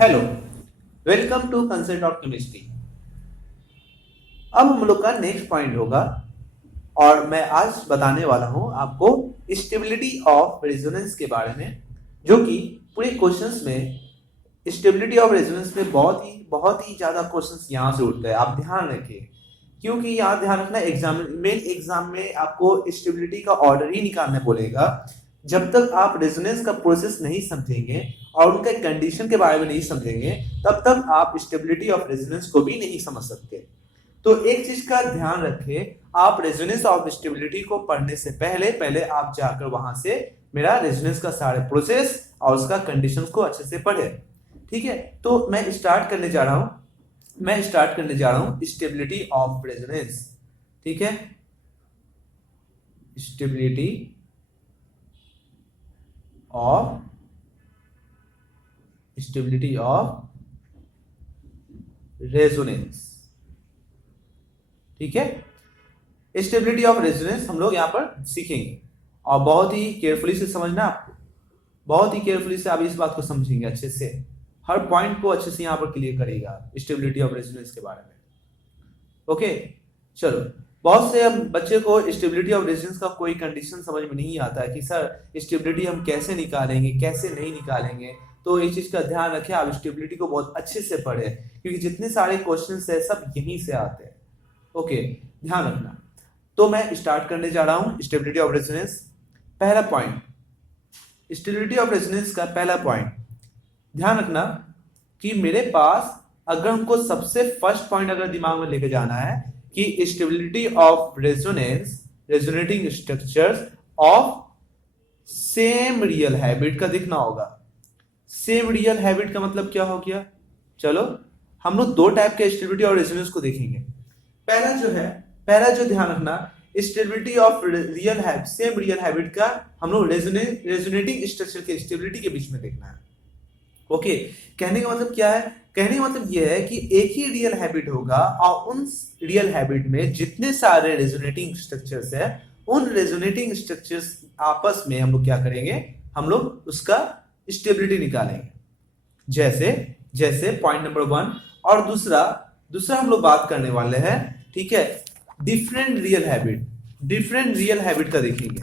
Hello, welcome to concept of chemistry. अब हम लोग का नेक्स्ट पॉइंट होगा और मैं आज बताने वाला हूं आपको स्टेबिलिटी ऑफ रेजोनेंस के बारे में, जो कि पूरे क्वेश्चंस में स्टेबिलिटी ऑफ रेजोनेंस में बहुत ही ज्यादा क्वेश्चंस यहां से उठते हैं। आप ध्यान रखिए, क्योंकि यहाँ ध्यान रखना, एग्जाम में आपको स्टेबिलिटी का ऑर्डर ही निकालने बोलेगा। जब तक आप रेजोनेंस का प्रोसेस नहीं समझेंगे और उनके कंडीशन के बारे में नहीं समझेंगे, तब तक आप स्टेबिलिटी ऑफ रेजोनेंस को भी नहीं समझ सकते। तो एक चीज का ध्यान रखें, आप रेजोनेंस ऑफ स्टेबिलिटी को पढ़ने से पहले पहले आप जाकर वहां से मेरा रेजोनेंस का सारे प्रोसेस और उसका कंडीशंस को अच्छे से पढ़े। ठीक है, तो मैं स्टार्ट करने जा रहा हूं स्टेबिलिटी ऑफ रेजोनेंस। ठीक है, स्टेबिलिटी ऑफ रेजोनेंस। ठीक है, स्टेबिलिटी ऑफ रेजोनेंस हम लोग यहां पर सीखेंगे और बहुत ही केयरफुली से समझना। आपको बहुत ही केयरफुली से आप इस बात को समझेंगे, अच्छे से हर पॉइंट को अच्छे से यहां पर क्लियर करेगा स्टेबिलिटी ऑफ रेजोनेंस के बारे में। ओके, चलो। बहुत से बच्चे को स्टेबिलिटी ऑफ रेजोनेंस का कोई कंडीशन समझ में नहीं आता है कि सर स्टेबिलिटी हम कैसे निकालेंगे, कैसे नहीं निकालेंगे। तो इस चीज का ध्यान रखें, आप स्टेबिलिटी को बहुत अच्छे से पढ़ें, क्योंकि जितने सारे क्वेश्चंस है सब यहीं से आते हैं। ओके, ध्यान रखना। तो मैं स्टार्ट करने जा रहा हूं स्टेबिलिटी ऑफ रेजोनेंस। पहला पॉइंट, स्टेबिलिटी ऑफ रेजोनेंस का पहला पॉइंट ध्यान रखना कि मेरे पास अगर हमको सबसे फर्स्ट पॉइंट अगर दिमाग में लेके जाना है कि stability of resonance, resonating structures of same real habit का दिखना होगा। सेम रियल हैबिट का मतलब क्या हो गया? चलो हम लोग दो टाइप के स्टेबिलिटी और रेजोनेंस को देखेंगे। पहला जो ध्यान रखना, stability of real habit, same real habit का हम लोग रेजोनेटिंग स्ट्रक्चर के स्टेबिलिटी के बीच में देखना है। ओके, कहने का मतलब क्या है? कहने का मतलब यह है कि एक ही रियल हैबिट होगा और उन रियल हैबिट में जितने सारे रेजोनेटिंग स्ट्रक्चर्स है, उन रेजोनेटिंग स्ट्रक्चर्स आपस में हम लोग क्या करेंगे, हम लोग उसका स्टेबिलिटी निकालेंगे। जैसे जैसे पॉइंट नंबर 1 और दूसरा हम लोग बात करने वाले हैं। ठीक है, डिफरेंट रियल हैबिट का देखेंगे।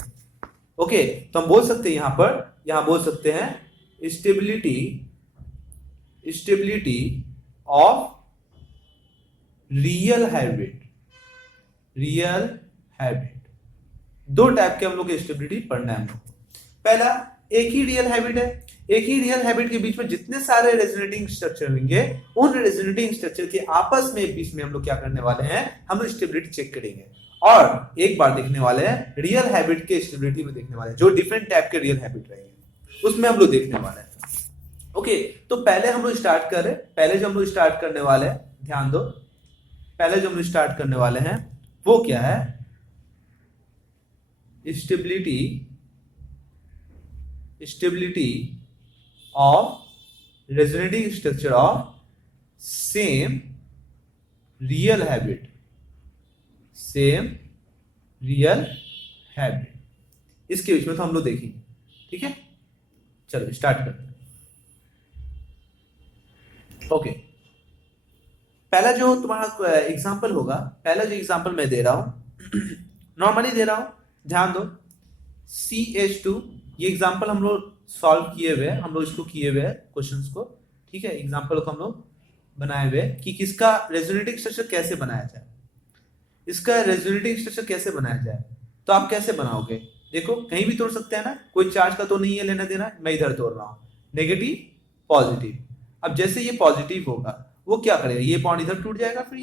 ओके, तो हम बोल सकते हैं यहां बोल सकते हैं स्टेबिलिटी ऑफ रियल हैबिट। दो टाइप के हम लोग स्टेबिलिटी पढ़ना है हमको। पहला, एक ही रियल हैबिट है, एक ही रियल हैबिट के बीच में जितने सारे रेजोनेटिंग स्ट्रक्चर होंगे, उन रेजोनेटिंग स्ट्रक्चर के आपस में बीच में हम लोग क्या करने वाले हैं, हम लोग स्टेबिलिटी चेक करेंगे और एक बार देखने वाले हैं रियल हैबिट के स्टेबिलिटी में देखने वाले हैं, जो डिफरेंट टाइप के रियल हैबिट रहेंगे उसमें हम लोग देखने वाले हैं। ओके, तो पहले जो हम लोग स्टार्ट करने वाले हैं, ध्यान दो, पहले जो हम लोग स्टार्ट करने वाले हैं वो क्या है? Stability of resonating structure of same real habit, इसके बीच में तो हम लोग देखेंगे। ठीक है, चलो स्टार्ट करते हैं। ओके, पहला जो तुम्हारा एग्जांपल होगा, पहला जो एग्जांपल मैं दे रहा हूं नॉर्मली दे रहा हूं, ध्यान दो। CH2, ये एग्जांपल हम लोग सॉल्व किए हुए, हम लोग इसको किए हुए क्वेश्चंस को। ठीक है, एग्जांपल को हम लोग बनाए हुए कि किसका रेजोनेटिंग स्ट्रक्चर कैसे बनाया जाए, इसका रेजोनेटिंग स्ट्रक्चर कैसे बनाया जाए। तो आप कैसे बनाओगे? देखो, कहीं भी तोड़ सकते हैं ना, कोई चार्ज का तो नहीं है लेना देना। मैं इधर तोड़ रहा हूं, नेगेटिव पॉजिटिव। अब जैसे ये पॉजिटिव होगा, वो क्या करेगा, ये बॉन्ड इधर टूट जाएगा, फिर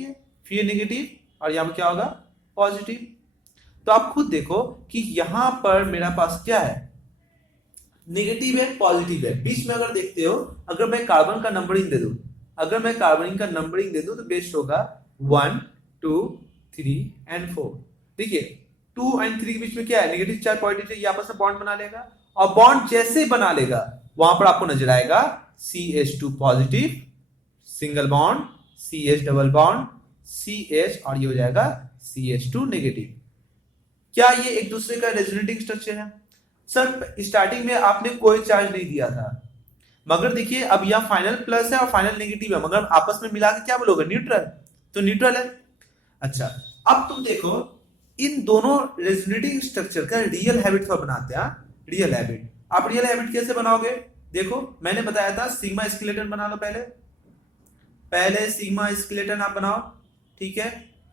ये नेगेटिव और यहां पर क्या होगा, पॉजिटिव। तो आप खुद देखो कि यहां पर मेरा पास क्या है, नेगेटिव है, पॉजिटिव है। बीच में अगर देखते हो, अगर मैं कार्बन का नंबरिंग दे दूं तो बेस्ट होगा 1 2 3 एंड 4। देखिए 2 और 3 के बीच में क्या है, नेगेटिव चार्ज पॉजिटिव चार्ज, ये आपस में बॉन्ड बना लेगा और बॉन्ड जैसे बना लेगा वहां पर आपको नजर आएगा CH2 positive, single bond, CH double bond, CH, और ये हो जाएगा CH2 नेगेटिव। क्या ये एक दूसरे का रेजोनेटिंग स्ट्रक्चर है? सर स्टार्टिंग में आपने कोई चार्ज नहीं दिया था, मगर देखिए अब यहाँ फाइनल प्लस है और फाइनल नेगेटिव है, मगर आपस में मिला के क्या बोलोगे, न्यूट्रल, तो न्यूट्रल है। अच्छा, अब तुम देखो इन दोनों रेजोनेटिंग स्ट्रक्चर का रियल हैबिट का बनाते हैं। रियल हैबिट, आप रियल हैबिट कैसे बनाओगे, देखो मैंने बताया था सिग्मा स्केलेटन बना लो, पहले पहले सिग्मा स्केलेटन आप बनाओ, ठीक है,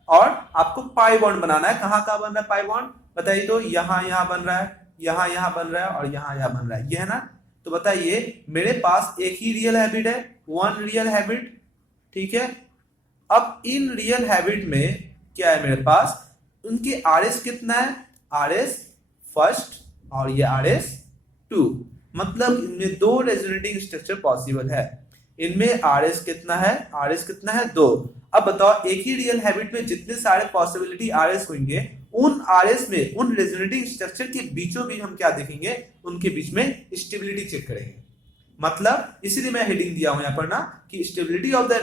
और आपको पाई बॉन्ड बनाना है। कहाँ कहाँ बन रहा है पाई बॉन्ड, बताइए तो, यहाँ यहाँ बन रहा है, यहाँ यहाँ बन रहा है और यहाँ यहाँ बन रहा है, ये है ना। तो बताइए मेरे पास एक ही रियल हैबिट है, वन रियल हैबिट, ठीक है। अब इन रियल हैबिट में क्या है मेरे पास, उनके आरएस कितना है, आरएस फर्स्ट और ये आरएस टू, मतलब इनमें दो रेजोनेटिंग स्ट्रक्चर पॉसिबल है। इनमें आरएस कितना है, आरएस कितना है, दो। अब बताओ एक ही रियल हैबिट में जितने सारे पॉसिबिलिटी आरएस होंगे, उन आरएस में, उन रेजोनेटिंग स्ट्रक्चर के बीचों बीच हम क्या देखेंगे, उनके बीच में स्टेबिलिटी चेक करेंगे। मतलब इसीलिए मैं हेडिंग दिया हूं यहां पर ना कि stability of the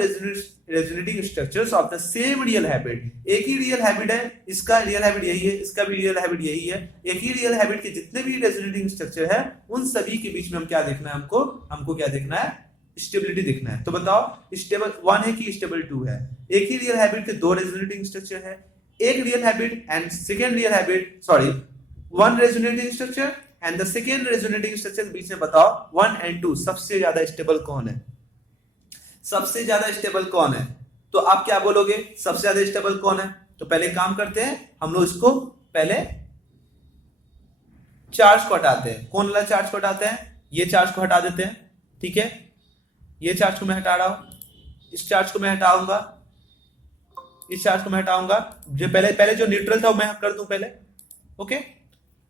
resonating structures of the same real habit. एक ही रियल हैबिट है, इसका रियल हैबिट यही है, इसका भी रियल हैबिट यही है। एक ही रियल हैबिट के जितने भी रेजोनेटिंग स्ट्रक्चर है, उन सभी के बीच में हम क्या देखना है, हमको क्या देखना है, स्टेबिलिटी देखना है। तो बताओ स्टेबल वन है कि स्टेबल टू है। एक ही रियल हैबिट के दो रेजोनेटिंग स्ट्रक्चर है, एक real habit and second real habit, sorry one resonating structure and the second resonating structure के बीच में बताओ 1 और 2 सबसे ज्यादा स्टेबल कौन है, सबसे ज्यादा स्टेबल कौन है। तो आप क्या बोलोगे, सबसे ज्यादा स्टेबल कौन है। तो पहले काम करते हैं हम लोग, इसको पहले चार्ज को हटाते हैं। कौन वाला चार्ज को हटाते हैं, ये चार्ज को हटा देते हैं, ठीक है। ये चार्ज को मैं हटा रहा हूं, इस चार्ज को मैं हटाऊंगा, इस चार्ज को मैं हटाऊंगा, जो पहले जो न्यूट्रल था वो मैं कर दूं पहले, ओके।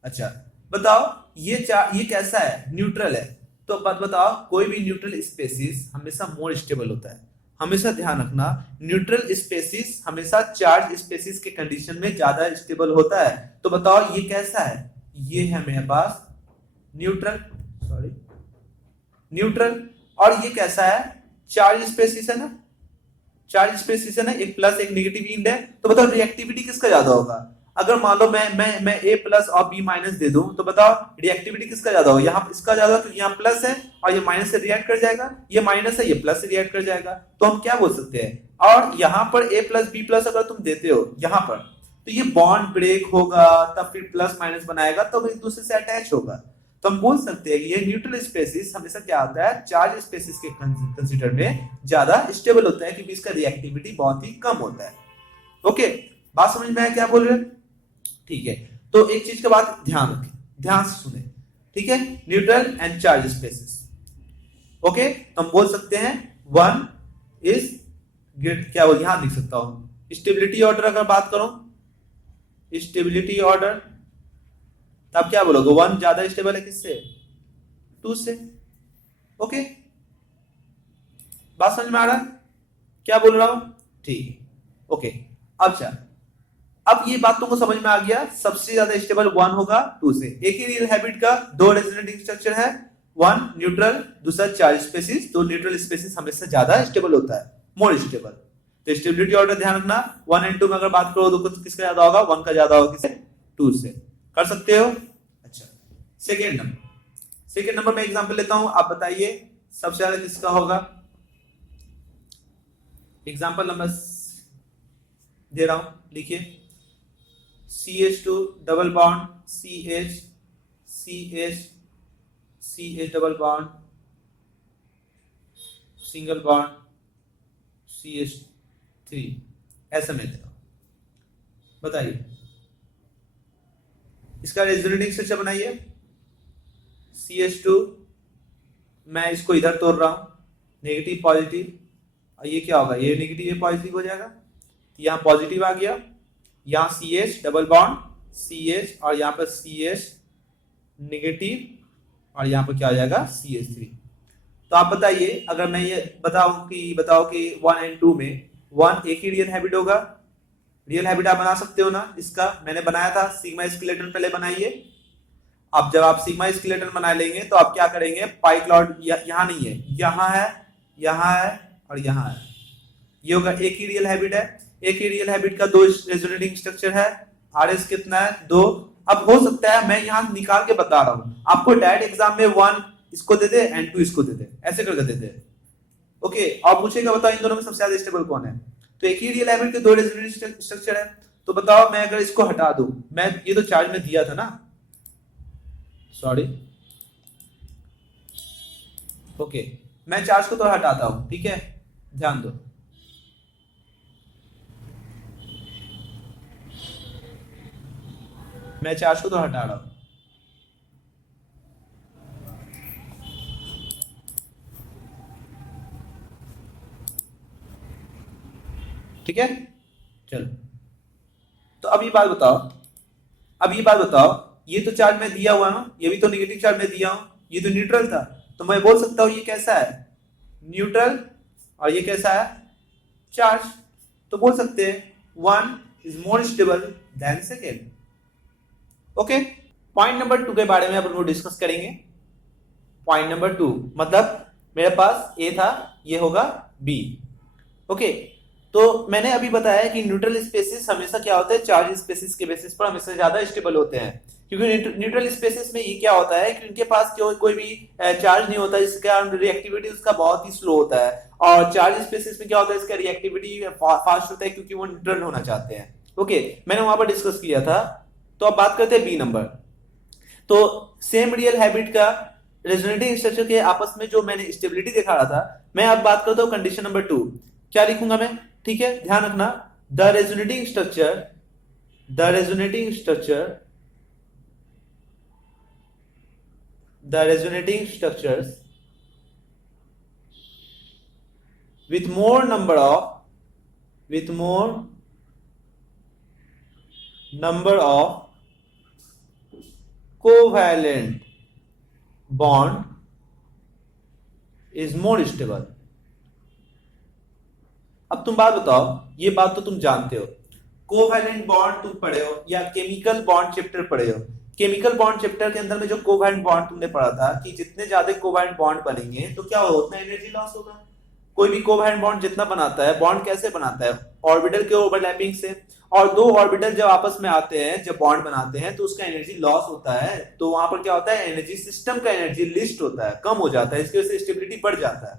अच्छा बताओ ये कैसा है, न्यूट्रल है। तो बात बताओ, कोई भी न्यूट्रल स्पेसिस हमेशा मोर स्टेबल होता है। हमेशा ध्यान रखना, न्यूट्रल स्पेसिस हमेशा चार्ज स्पेसिस के कंडीशन में ज्यादा स्टेबल होता है। तो बताओ ये कैसा है, ये है मेरे पास न्यूट्रल, सॉरी न्यूट्रल, और ये कैसा है, चार्ज स्पेसिस है ना, चार्ज स्पेसिस है ना, एक प्लस एक नेगेटिव इंड है। तो बताओ रिएक्टिविटी किसका ज्यादा होगा। अगर मान लो मैं ए प्लस और बी माइनस दे दूं, तो बताओ रिएक्टिविटी किसका ज्यादा होगा, यहाँ इसका ज्यादा, क्योंकि यहाँ प्लस है और ये माइनस से रिएक्ट कर जाएगा, ये माइनस है ये प्लस से रिएक्ट कर जाएगा। तो हम क्या बोल सकते हैं, और यहाँ पर ए प्लस बी प्लस अगर तुम देते हो यहाँ पर, तो ये बॉन्ड ब्रेक होगा, तब फिर प्लस माइनस बनाएगा, तो एक दूसरे से अटैच होगा। तो हम बोल सकते हैं कि ये न्यूट्रल स्पेसिस हमेशा क्या होता है, चार्ज स्पेसिस के कंसीडर में ज्यादा स्टेबल होता है, क्योंकि इसका रिएक्टिविटी बहुत ही कम होता है। ओके, बात समझ में आया क्या बोल रहे हैं, ठीक है। तो एक चीज के बाद ध्यान रखें, ध्यान से सुने, ठीक है, neutral and charge species. Okay, तो हम बोल सकते हैं वन इज क्या बोल, यहां लिख सकता हूं स्टेबिलिटी ऑर्डर। अगर बात करो स्टेबिलिटी ऑर्डर, तब क्या बोलोगे, वन ज्यादा स्टेबल है किससे, टू से। ओके, बात समझ में आ रहा है क्या बोल रहा हूं, ठीक, ओके। अब ये बात तुमको समझ में आ गया, सबसे ज्यादा स्टेबल वन होगा टू से। एक ही रियल हैबिट का दो रेजोनेटिंग स्ट्रक्चर है, वन न्यूट्रल दूसरा चार्ज स्पेसिस, तो न्यूट्रल स्पेसिस हमेशा ज्यादा स्टेबल होता है, मोर स्टेबल। तो स्टेबिलिटी ऑर्डर ध्यान रखना, 1 और 2 में अगर बात करो तो किसका ज्यादा होगा, 1 का ज्यादा होगा किससे, 2 से। कर सकते हो। अच्छा, सेकेंड नंबर में एग्जांपल लेता हूं, आप बताइए सबसे ज्यादा किसका होगा। एग्जांपल नंबर दे रहा हूं, लिखिए CH2 double bond CH double bond single bond CH3, ऐसा मैं दे रहा हूं। बताइए इसका रेजोनेटिंग स्ट्रक्चर बनाइए। CH2 मैं इसको इधर तोड़ रहा हूं, नेगेटिव पॉजिटिव, और ये क्या होगा, ये नेगेटिव ये पॉजिटिव हो जाएगा, यहां पॉजिटिव आ गया, यहां CH डबल बॉन्ड CH और यहां पर CH नेगेटिव, और यहां पर क्या हो जाएगा CH3। तो आप बताइए, अगर मैं ये बताओ कि 1 और 2 में 1 एक ही रियल हैबिट होगा। रियल हैबिट आप बना सकते हो ना, इसका मैंने बनाया था, सिग्मा स्केलेटन पहले बनाइए। अब जब आप सिग्मा स्केलेटन बना लेंगे तो आप क्या करेंगे, पाई क्लाउड यहां नहीं है, यहां है, यहां है और यहां है, ये होगा एक ही रियल हैबिट है। एक ही रियल हैबिट का दो रेजोनेटिंग स्ट्रक्चर है, आरएस कितना है, 2। अब हो सकता है मैं यहां निकाल के बता रहा हूं, आपको डायरेक्ट एग्जाम में 1 इसको दे दे N2 इसको दे दे, ऐसे करके दे दे। ओके, और पूछेगा बताओ इन दोनों में सबसे ज्यादा स्टेबल कौन है। तो एक ही रियल एलिमेंट के दो रेजोनेंस स्ट्रक्चर है, तो बताओ मैं अगर इसको हटा दूं, मैं ये तो चार्ज में दिया था ना, सॉरी, ओके, मैं चार्ज को तो हटाता हूं, ठीक है, ध्यान दो। मैं चार्ज को तो हटा रहा हूं, ठीक है, चलो। तो अब ये बात बताओ, अब ये बात बताओ, ये तो चार्ज में दिया हुआ ना, ये भी तो नेगेटिव चार्ज में दिया हूं, ये तो न्यूट्रल था, तो मैं बोल सकता हूं ये कैसा है, न्यूट्रल, और ये कैसा है, चार्ज। तो बोल सकते हैं one is more stable then second. Okay, point number 2 के बारे में अपन लोग डिस्कस करेंगे। पॉइंट नंबर 2 मतलब मेरे पास ए था, ये होगा बी। ओके, तो मैंने अभी बताया कि न्यूट्रल स्पेसिस हमेशा क्या होता है, चार्ज स्पेसिस के बेसिस पर हमेशा ज्यादा स्टेबल होते हैं, क्योंकि न्यूट्रल स्पेसिस में ये क्या होता है कि उनके पास कोई भी चार्ज नहीं होता, जिसके कारण रिएक्टिविटी उसका बहुत ही स्लो होता है। और चार्ज स्पेसिस में क्या होता है, इसका रिएक्टिविटी फास्ट होता है, क्योंकि वो न्यूट्रल होना चाहते हैं। ओके, मैंने वहां पर डिस्कस किया था। तो अब बात करते हैं बी नंबर। तो सेम रियल हैबिट का रेजोनेटिंग स्ट्रक्चर के आपस में जो मैंने स्टेबिलिटी दिखा रहा था, मैं अब बात करता हूं कंडीशन नंबर 2। क्या लिखूंगा मैं, ठीक है, ध्यान रखना, the resonating structure, the resonating structure, the resonating structures with more number of, with more number of covalent bond is more stable। अब तुम बात बताओ, ये बात तो तुम जानते हो, कोवैलेंट बॉन्ड तुम पढ़े हो या केमिकल बॉन्ड चैप्टर पढ़े हो। केमिकल बॉन्ड चैप्टर के अंदर में जो कोवैलेंट बॉन्ड तुमने पढ़ा था कि जितने ज्यादा कोवैलेंट बॉन्ड बनेंगे तो क्या होगा, उतना एनर्जी लॉस होगा। कोई भी कोवैलेंट बॉन्ड जितना बनाता है, बॉन्ड कैसे बनाता है, ऑर्बिटल के ओवरलैपिंग से, और दो ऑर्बिटल जब आपस में आते हैं, जब बॉन्ड बनाते हैं, तो उसका एनर्जी लॉस होता है। तो वहां पर क्या होता है, एनर्जी सिस्टम का एनर्जी लिस्ट होता है, कम हो जाता है, इसकी वजह से स्टेबिलिटी बढ़ जाता है।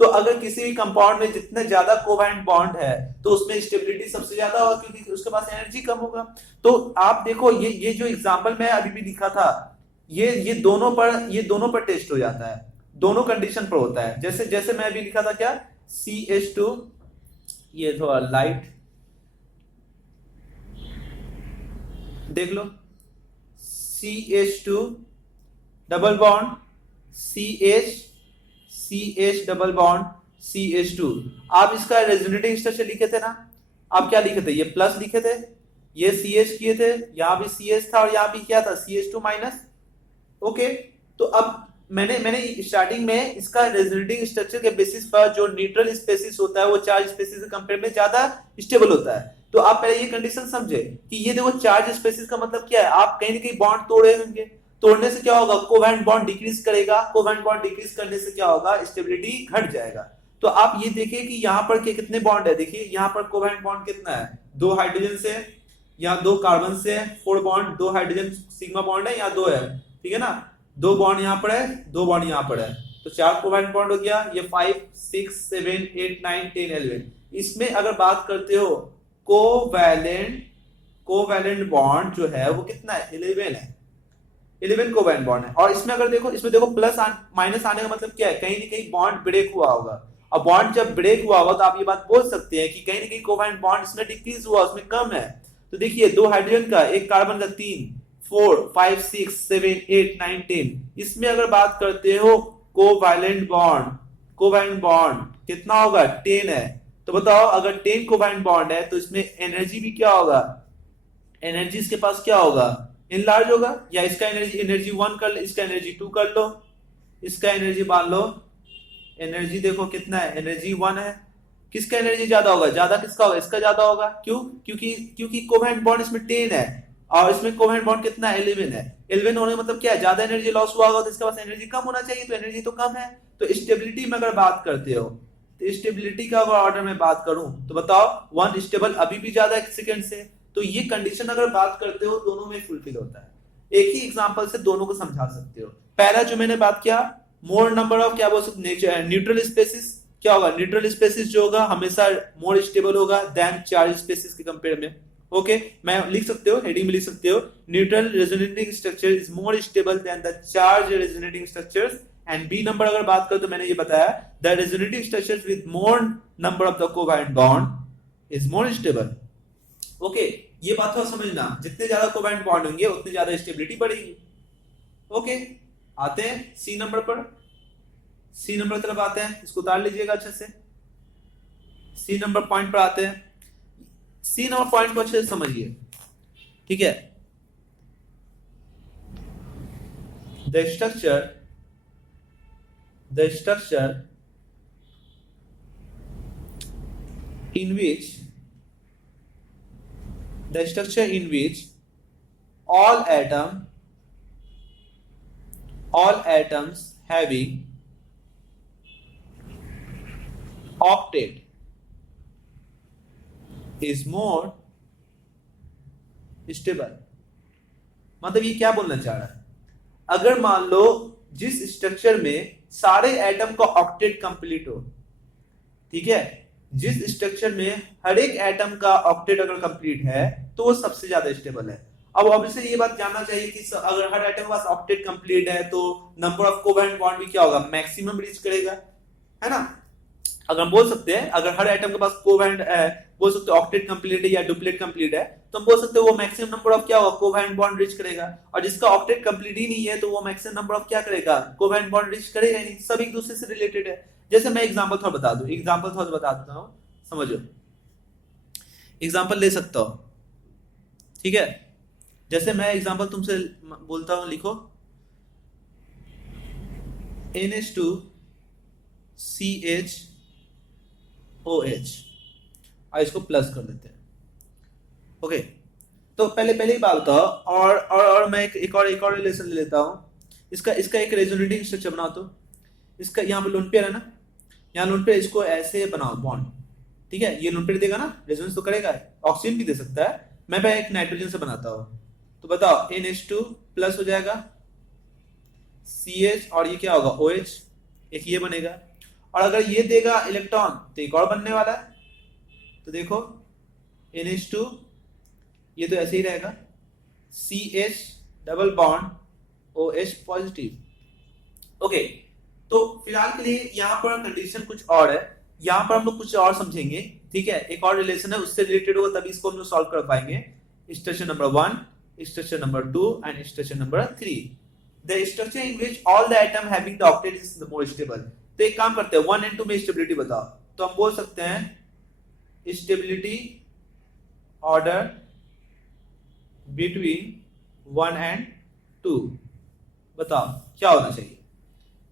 तो अगर किसी भी कंपाउंड में जितने ज्यादा कोवैलेंट बॉन्ड है तो उसमें स्टेबिलिटी सबसे ज्यादा होगा, क्योंकि उसके पास एनर्जी कम होगा। तो आप देखो, ये जो एग्जांपल मैं अभी भी लिखा था, ये दोनों पर टेस्ट हो जाता है, दोनों कंडीशन पर होता है। जैसे जैसे मैं अभी लिखा था क्या, CH2, ये थोड़ा लाइट देख लो, CH2 double bond CH double bond CH2। आप इसका रेजोनेटिंग स्ट्रक्चर लिखे थे ना, आप क्या लिखे थे, ये प्लस लिखे थे, ये CH किए थे, यहां भी CH था और यहां भी क्या था, CH2 माइनस। ओके, तो अब मैंने स्टार्टिंग में इसका रेजोनेटिंग स्ट्रक्चर के बेसिस पर जो न्यूट्रल स्पेसिस होता है वो चार्ज स्पेसिस से कंपेयर में ज्यादा स्टेबल होता है। तो आप पहले ये कंडीशन समझे कि ये देखो, चार्ज स्पेसिस का मतलब क्या है, आप कहीं ना कहीं बॉन्ड तोड़े होंगे, तोड़ने से क्या होगा, कोवैलेंट बॉन्ड डिक्रीज करेगा, कोवैलेंट बॉन्ड डिक्रीज करने से क्या होगा, स्टेबिलिटी घट जाएगा। तो आप ये देखिए कि यहाँ पर कितने बॉन्ड है, देखिए यहाँ पर कोवैलेंट बॉन्ड कितना है, 2 हाइड्रोजन से, यहाँ 2 कार्बन से 4 बॉन्ड, 2 हाइड्रोजन सिग्मा बॉन्ड है, यहाँ 2 है, ठीक है ना, 2 बॉन्ड यहाँ पर है, 2 बॉन्ड यहाँ पर है, तो 4 कोवैलेंट बॉन्ड हो गया। ये 5 6 7 8 9 10 11, इसमें अगर बात करते हो कोवैलेंट बॉन्ड जो है वो कितना है, 11 है, 11 कोवैलेंट बॉन्ड है। और इसमें अगर देखो, इसमें देखो प्लस माइनस आने का मतलब क्या है, कहीं ना कहीं बॉन्ड ब्रेक हुआ होगा। अब बॉन्ड जब ब्रेक हुआ होगा तो आप ये बात बोल सकते हैं कि कहीं ना कहीं कोवैलेंट बॉन्ड इसमें डिक्रीज हुआ, उसमें कम है। तो देखिए, 2 हाइड्रोजन का, 1 कार्बन का, 3 4 5 6 7 8 9 10, इसमें अगर बात करते हो कोवैलेंट बॉन्ड कितना होगा, 10 है। तो बताओ, अगर 10 कोवैलेंट बॉन्ड है तो इसमें एनर्जी भी क्या होगा, एनर्जी इसके पास क्या होगा, इनलार्ज होगा। या इसका एनर्जी 1 कर लो, इसका एनर्जी 2 कर लो, इसका एनर्जी मान लो, एनर्जी देखो कितना है, एनर्जी 1 है। किसका एनर्जी ज्यादा होगा, ज्यादा किसका होगा, इसका ज्यादा होगा। क्यों, क्योंकि कोवैलेंट बॉन्ड इसमें 10 है और इसमें कोवैलेंट बॉन्ड कितना है, 11 है। 11 होने का मतलब क्या है, ज्यादा एनर्जी लॉस हुआ होगा तो इसके पास एनर्जी कम होना चाहिए, तो एनर्जी तो कम है। तो स्टेबिलिटी में अगर बात करते हो, तो स्टेबिलिटी का अगर ऑर्डर में बात करूं तो बताओ, 1 स्टेबल अभी भी ज्यादा है सेकंड से। तो ये कंडीशन अगर बात करते हो दोनों में फुलफिल होता है। एक ही एग्जांपल से दोनों को समझा सकते हो। पहला जो मैंने बात किया मोर नंबर ऑफ क्या बोल सकते, न्यूट्रल स्पेसिस क्या होगा, न्यूट्रल स्पेसिस जो होगा हमेशा मोर स्टेबल होगा देन चार्ज स्पेसिस के कंपेयर में। ओके मैं लिख सकते हो, हेडिंग में लिख सकते हो, neutral resonating structure is more stable than the charge resonating structures. And B number अगर बात करो तो मैंने ये बताया the resonating structures with more number of the covalent bond is more stable. Okay ये बात तो समझना, जितने ज्यादा कोवैलेंट बॉन्ड होंगे उतनी ज्यादा स्टेबिलिटी बढ़ेगी। ओके आते हैं सी नंबर पर, सी नंबर तरफ आते हैं, इसको उतार लीजिएगा अच्छे से। सी नंबर पॉइंट पर आते हैं, सी नंबर पॉइंट को अच्छे से समझिए, ठीक है। The structure in which all atoms having octet is more stable। मतलब ये क्या बोलना चाह रहा है, अगर मान लो जिस स्ट्रक्चर में सारे एटम का ऑक्टेट कंप्लीट हो, ठीक है, जिस स्ट्रक्चर में हर एक एटम का ऑक्टेट अगर कंप्लीट है तो वो सबसे ज्यादा स्टेबल है। अब ऑब्वियसली ये बात जानना चाहिए कि अगर हर एटम के पास ऑक्टेट कंप्लीट है तो नंबर ऑफ कोवैलेंट बॉन्ड भी क्या होगा, मैक्सिमम रीच करेगा, है ना। अगर हम बोल सकते हैं अगर हर एटम के पास कोवैलेंट बोल सकते हैं ऑक्टेट कंप्लीट है या डुप्लेट कंप्लीट है, तो हम बोल सकते हैं वो मैक्सिमम नंबर ऑफ क्या होगा, कोवैलेंट बॉन्ड रीच करेगा। और जिसका ऑक्टेट कंप्लीट ही नहीं है तो वो मैक्सिमम नंबर ऑफ क्या करेगा, कोवैलेंट बॉन्ड रीच करेगा नहीं। सब एक दूसरे से रिलेटेड है। जैसे मैं एग्जांपल थोड़ा बता देता हूं, समझो। एग्जांपल ले सकता हूं, ठीक है। जैसे मैं एग्जांपल तुमसे बोलता हूं, लिखो NH2CHOH और इसको प्लस कर देते हैं। ओके तो पहले ही बात बताओ, और मैं एक और रिलेशन ले लेता हूं। इसका एक रेजोनेटिंग स्ट्रक्चर बनाओ। तो इसका यहाँ पे लोन पेयर है ना, यहाँ लोन पेयर, इसको ऐसे बनाओ बॉन्ड, ठीक है। ये लोन पेयर देगा ना, रेजोनेंस तो करेगा, ऑक्सीजन भी दे सकता है। मैं एक नाइट्रोजन से बनाता हूं, तो बताओ NH2 प्लस हो जाएगा CH और ये क्या होगा OH, एक ये बनेगा। और अगर ये देगा इलेक्ट्रॉन तो एक और बनने वाला है, तो देखो NH2 ये तो ऐसे ही रहेगा, CH double bond OH positive. Okay तो फिलहाल के लिए यहाँ पर कंडीशन कुछ और है, यहाँ पर हम लोग कुछ और समझेंगे, ठीक है। एक और रिलेशन है उससे रिलेटेड होगा तभी इसको हम लोग सॉल्व कर पाएंगे। Structure number 1, structure number 2 and structure number 3। The structure in which all the atom having the octet is the more stable. तो एक काम करते हैं 1 और 2 में स्टेबिलिटी बताओ, तो हम बोल सकते हैं स्टेबिलिटी ऑर्डर बिटवीन 1 एंड 2। बताओ क्या होना चाहिए।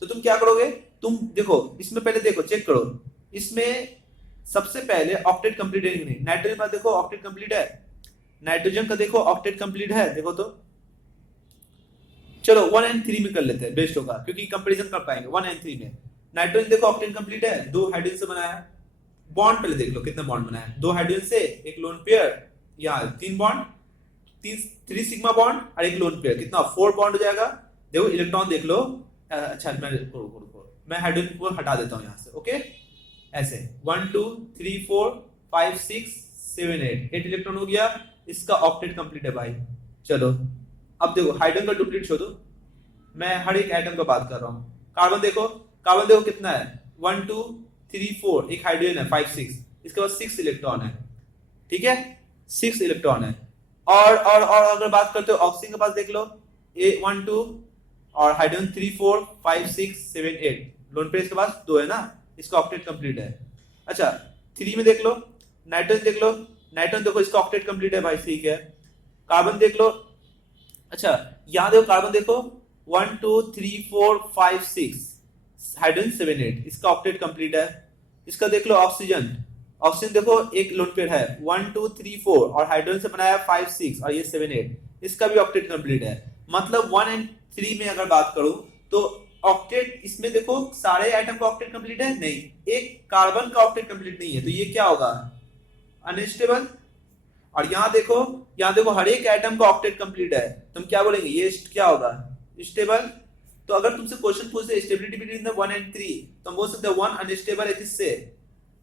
तो तुम क्या करोगे, तुम देखो इसमें पहले देखो चेक करो, इसमें सबसे पहले ऑक्टेट कंप्लीट है नहीं। नाइट्रोजन का देखो ऑक्टेट कंप्लीट है, नाइट्रोजन का देखो ऑक्टेट कंप्लीट है, देखो तो चलो 1 एंड 3 में कर लेते हैं, बेस्ट होगा क्योंकि कंपैरिजन कर पाएंगे 1 एंड 3 में। नाइट्रोजन देखो ऑक्टेट कंप्लीट है, 2 हाइड्रोजन से बनाया। बॉन्ड पहले देख लो कितने बॉन्ड बनाया, 2 हाइड्रोजन से एक लोन पेयर, यहाँ 3 बॉन्ड, 3 सिग्मा बॉन्ड और एक लोन पेयर, कितना 4 बॉन्ड हो जाएगा। देखो इलेक्ट्रॉन देख लो, अच्छा मैं हाइड्रोजन को हटा देता हूं यहां से। ओके ऐसे 1 2 3 4 5 6 7 8 इलेक्ट्रॉन हो गया, इसका ऑक्टेट कंप्लीट है भाई। चलो अब देखो हाइड्रोजन का डुप्लीट छोड़ो, मैं हर एक एटम का बात कर रहा हूं। कार्बन देखो कितना है 1 2 3 4, एक हाइड्रोजन है 5 6, इसके बाद 6 इलेक्ट्रॉन है, ठीक है 6 इलेक्ट्रॉन है। और अगर बात करते हो ऑक्सीजन के पास देख लो 1 2 और हाइड्रोजन 3 4 5 6 7 8, लोन पेयर इसके पास 2 है ना, इसका ऑक्टेट कंप्लीट है। अच्छा 3 में देख लो, नाइट्रोजन देखो इसका ऑक्टेट कंप्लीट है भाई, ठीक है। कार्बन देख लो, अच्छा यहां देखो कार्बन देखो 1 2 3 4 5 6, हाइड्रोजन 7 8, इसका ऑक्टेट कंप्लीट है। इसका देख लो ऑक्सीजन देखो एक लोन पेयर है 1 2 3 4 और हाइड्रोजन से बनाया 5 6 और ये 7 8, इसका भी ऑक्टेट कंप्लीट है। मतलब 1 एंड 3 में अगर बात करूं तो ऑक्टेट, इसमें देखो सारे एटम का ऑक्टेट कंप्लीट है नहीं, एक कार्बन का ऑक्टेट कंप्लीट नहीं है, तो ये क्या होगा अनस्टेबल। और यहां देखो हर एक एटम का ऑक्टेट कंप्लीट है, तुम क्या बोलेंगे ये क्या होगा स्टेबल। तो अगर तुमसे क्वेश्चन पूछ दे स्टेबिलिटी बिटवीन द 1 एंड 3, तो हम बोल सकते हैं 1 अनस्टेबल है किससे,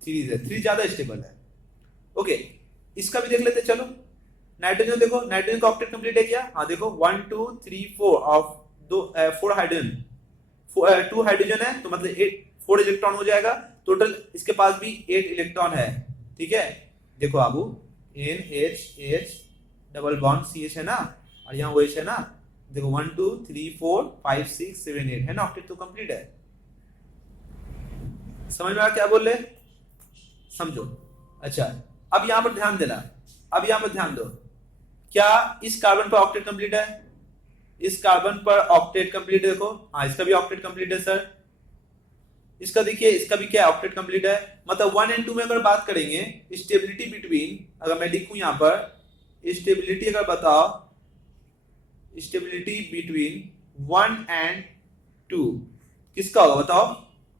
3 से, 3 ज्यादा स्टेबल है। ओके, इसका भी देख लेते हैं। चलो नाइट्रोजन देखो, नाइट्रोजन का ऑक्टेट कंप्लीट है क्या? हाँ देखो 1 2 3 4 ऑफ 4 हाइड्रोजन, 2 हाइड्रोजन है तो मतलब 4 इलेक्ट्रॉन हो जाएगा टोटल। इसके पास भी 8 इलेक्ट्रॉन है, ठीक है। देखो बाबू NH डबल बॉन्ड CH है ना, और यहाँ OH है ना। देखो 1 2 3 4 5 6 7 8 है ना, ऑक्टेट तो कंप्लीट है। समझ में आ क्या बोल रहे, समझो। अच्छा अब यहां पर ध्यान देना, अब यहां पर ध्यान दो, क्या इस कार्बन पर ऑक्टेट कंप्लीट है? इस कार्बन पर ऑक्टेट कंप्लीट है, देखो हाँ इसका भी ऑक्टेट कंप्लीट है सर। इसका देखिए, इसका भी क्या ऑक्टेट कंप्लीट है। मतलब 1 एंड 2 में अगर बात करेंगे स्टेबिलिटी बिटवीन, अगर मैं लिखूं यहां पर स्टेबिलिटी, अगर बताओ स्टेबिलिटी बिटवीन 1 एंड 2 किसका होगा बताओ,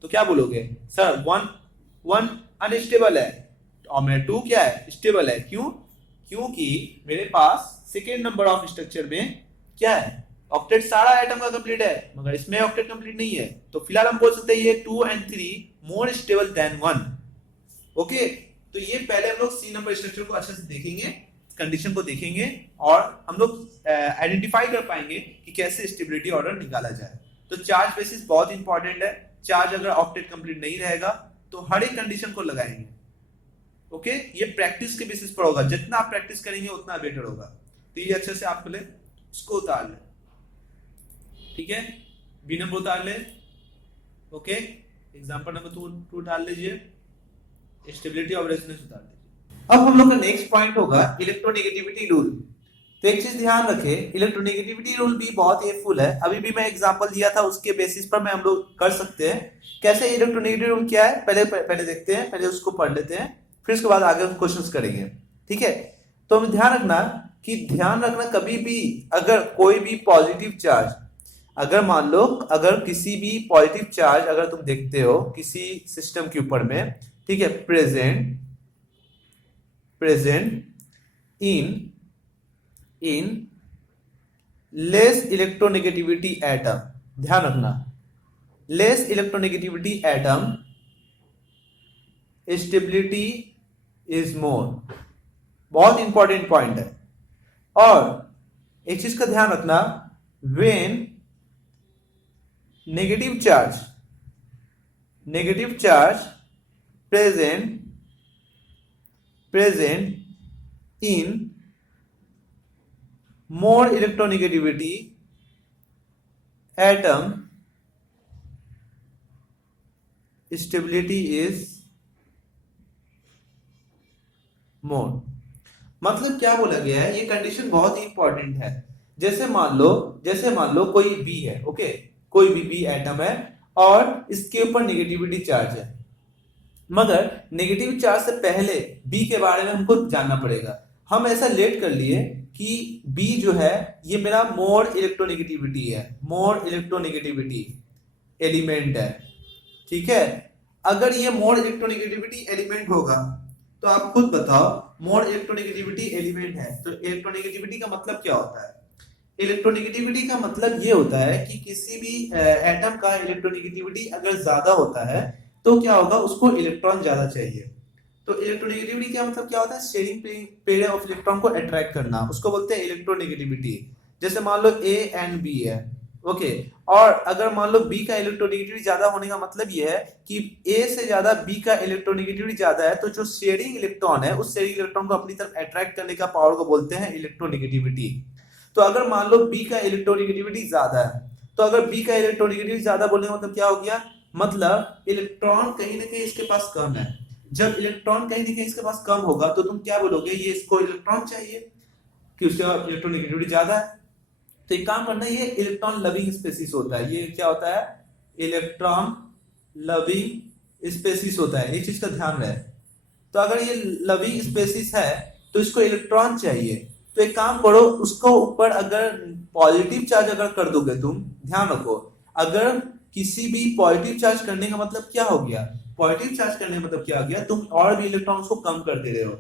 तो क्या बोलोगे सर 1 अनस्टेबल है और मेरा 2 क्या है, स्टेबल है। क्यों? क्योंकि मेरे पास सेकेंड नंबर ऑफ स्ट्रक्चर में क्या है, ऑक्टेट सारा एटम का कंप्लीट है, मगर इसमें ऑक्टेट कंप्लीट नहीं है। तो फिलहाल हम बोल सकते हैं ये 2 and 3 more stable then 1। Okay, तो ये पहले हम लोग सी नंबर स्ट्रक्चर को अच्छे से देखेंगे, कंडीशन को देखेंगे, और हम लोग आइडेंटिफाई कर पाएंगे कि कैसे स्टेबिलिटी ऑर्डर निकाला जाए। तो चार्ज बेसिस बहुत इंपॉर्टेंट है। चार्ज अगर ऑक्टेट कंप्लीट नहीं रहेगा तो हर एक कंडीशन को लगाएंगे। ओके, ये प्रैक्टिस के बेसिस पर होगा, जितना आप प्रैक्टिस करेंगे उतना बेटर होगा। तो ये अच्छे से आप पहले उसको उतार ले, ठीक है, बी नंबर उतार ले। ओके, एग्जांपल नंबर 2 डाल लीजिए, स्टेबिलिटी ऑफ रेजोनेंस उतार लीजिए। अब हम लोग का नेक्स्ट पॉइंट होगा इलेक्ट्रोनेगेटिविटी रूल। तो एक चीज ध्यान रखें, इलेक्ट्रोनेगेटिविटी रूल भी बहुत हेल्पफुल है। अभी भी मैं एग्जांपल दिया था, उसके बेसिस पर मैं हम लोग कर सकते हैं। कैसे इलेक्ट्रोनेगेटिविटी रूल क्या है पहले देखते हैं, पहले उसको पढ़ लेते हैं, फिर उसके बाद आगे क्वेश्चंस करेंगे, ठीक है। तो हमें ध्यान रखना कभी भी अगर कोई भी पॉजिटिव चार्ज, अगर मान लो अगर किसी भी पॉजिटिव चार्ज अगर तुम देखते हो किसी सिस्टम के ऊपर में, ठीक है, present in less electronegativity atom, ध्यान रखना less electronegativity atom stability is more, बहुत इंपॉर्टेंट पॉइंट है। और एक चीज का ध्यान रखना, when negative charge present in more electronegativity atom stability is more। मतलब क्या बोला गया है, ये कंडीशन बहुत ही इंपॉर्टेंट है। जैसे मान लो कोई बी है, ओके, कोई भी बी एटम है और इसके ऊपर नेगेटिविटी चार्ज है, मगर नेगेटिव चार्ज से पहले बी के बारे में हमको जानना पड़ेगा। हम ऐसा लेट कर लिए कि B जो है ये मेरा मोर इलेक्ट्रोनेगेटिविटी एलिमेंट है, ठीक है। अगर ये मोर इलेक्ट्रोनेगेटिविटी एलिमेंट होगा तो आप खुद बताओ, मोर इलेक्ट्रोनेगेटिविटी एलिमेंट है तो इलेक्ट्रोनेगेटिविटी का मतलब क्या होता है? इलेक्ट्रोनेगेटिविटी का मतलब ये होता है कि किसी भी एटम का इलेक्ट्रोनेगेटिविटी अगर ज्यादा होता है तो क्या होगा, उसको इलेक्ट्रॉन ज्यादा चाहिए। तो इलेक्ट्रोनेगेटिविटी का मतलब क्या होता है, शेयरिंग पेयर ऑफ इलेक्ट्रॉन को अट्रैक्ट करना, उसको बोलते हैं इलेक्ट्रोनेगेटिविटी। जैसे मान लो A एंड B है, ओके, और अगर मान लो B का इलेक्ट्रोनेगेटिविटी ज्यादा होने का मतलब ये है कि A से ज्यादा B का इलेक्ट्रोनेगेटिविटी ज्यादा है, तो जो शेयरिंग इलेक्ट्रॉन है उस शेयरिंग इलेक्ट्रॉन को अपनी तरफ अट्रैक्ट करने का पावर को बोलते हैं इलेक्ट्रोनेगेटिविटी। तो अगर मान लो B का इलेक्ट्रोनेगेटिविटी ज्यादा है, तो अगर B का इलेक्ट्रोनेगेटिविटी ज्यादा बोलने का मतलब क्या हो गया, मतलब इलेक्ट्रॉन कहीं ना कहीं इसके पास कम है। जब इलेक्ट्रॉन कहीं ना कहीं इसके पास कम होगा तो तुम क्या बोलोगे, ये इसको इलेक्ट्रॉन चाहिए कि उसका इलेक्ट्रोनेगेटिविटी ज्यादा है। तो एक काम करना, ये इलेक्ट्रॉन लविंग स्पेसीज होता है। ये क्या होता है, इलेक्ट्रॉन लविंग स्पेसीज होता है, ये चीज का ध्यान रहे। तो अगर ये लविंग स्पेसीज है तो इसको इलेक्ट्रॉन चाहिए, तो एक काम करो, उसको ऊपर अगर पॉजिटिव चार्ज अगर कर दोगे तुम, ध्यान रखो, अगर किसी भी पॉजिटिव चार्ज करने का मतलब क्या हो गया, पॉजिटिव चार्ज करने का मतलब क्या हो गया, तुम और भी इलेक्ट्रॉन्स को कम कर दे रहे हो।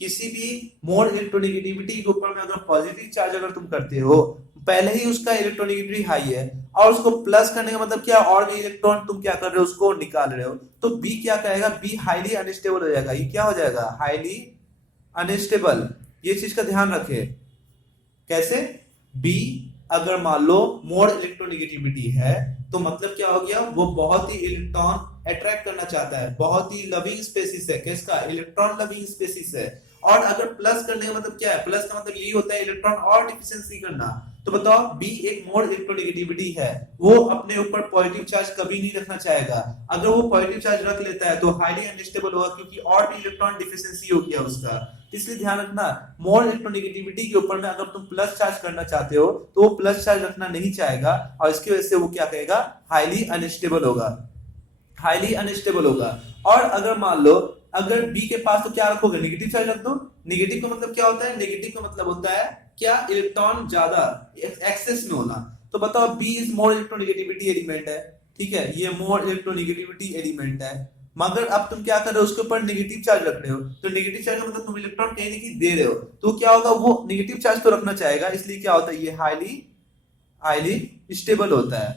किसी भी मोर इलेक्ट्रोनेगेटिविटी के ऊपर में अगर पॉजिटिव चार्ज अगर तुम करते हो, पहले ही उसका इलेक्ट्रोनेगेटिविटी हाई है और उसको प्लस करने का मतलब क्या, और भी इलेक्ट्रॉन तुम क्या कर रहे हो, उसको निकाल रहे हो, तो बी क्या कहेगा, बी हाईली अनस्टेबल हो जाएगा। ये क्या हो जाएगा, हाईली अनस्टेबल। ये चीज का ध्यान रखे। कैसे, बी अगर मान लो मोर इलेक्ट्रोनेगेटिविटी है तो मतलब क्या हो गया, वो बहुत ही इलेक्ट्रॉन अट्रैक्ट करना चाहता है, बहुत ही लविंग स्पेसिस है, किसका, इलेक्ट्रॉन लविंग स्पेसिस है। और अगर प्लस करने का मतलब क्या है, प्लस का मतलब यही होता है इलेक्ट्रॉन और डिफिशिएंसी करना। तो बताओ बी एक मोर इलेक्ट्रोनेगेटिविटी है, वो अपने ऊपर पॉजिटिव चार्ज कभी नहीं रखना चाहेगा। अगर वो पॉजिटिव चार्ज रख लेता है तो हाईली अनस्टेबल होगा, क्योंकि और भी इलेक्ट्रॉन डिफिशिएंसी हो गया उसका। इसलिए ध्यान रखना, मोर इलेक्ट्रोनेगेटिविटी के ऊपर में अगर तुम प्लस चार्ज करना चाहते हो तो वो प्लस चार्ज रखना नहीं चाहेगा, और इसकी वजह से वो क्या कहेगा, हाईली अनस्टेबल होगा, हाईली अनस्टेबल होगा। और अगर मान लो अगर बी के पास, तो क्या रखोगे, नेगेटिव चार्ज रख दो। नेगेटिव का मतलब क्या होता है, नेगेटिव का मतलब होता है क्या, इलेक्ट्रॉन ज्यादा एक्सेस में होना। तो बताओ B is more electronegativity element है, ठीक है, ये मोर इलेक्ट्रोनेगेटिविटी एलिमेंट है। मगर अब तुम क्या कर रहे हो, उसके ऊपर नेगेटिव चार्ज रख रहे हो, तो नेगेटिव चार्ज का मतलब तुम इलेक्ट्रॉन कहीं ना कहीं दे रहे हो, तो क्या होगा, वो नेगेटिव चार्ज तो रखना चाहेगा, इसलिए क्या होता है, ये हाईली हाईली स्टेबल होता है।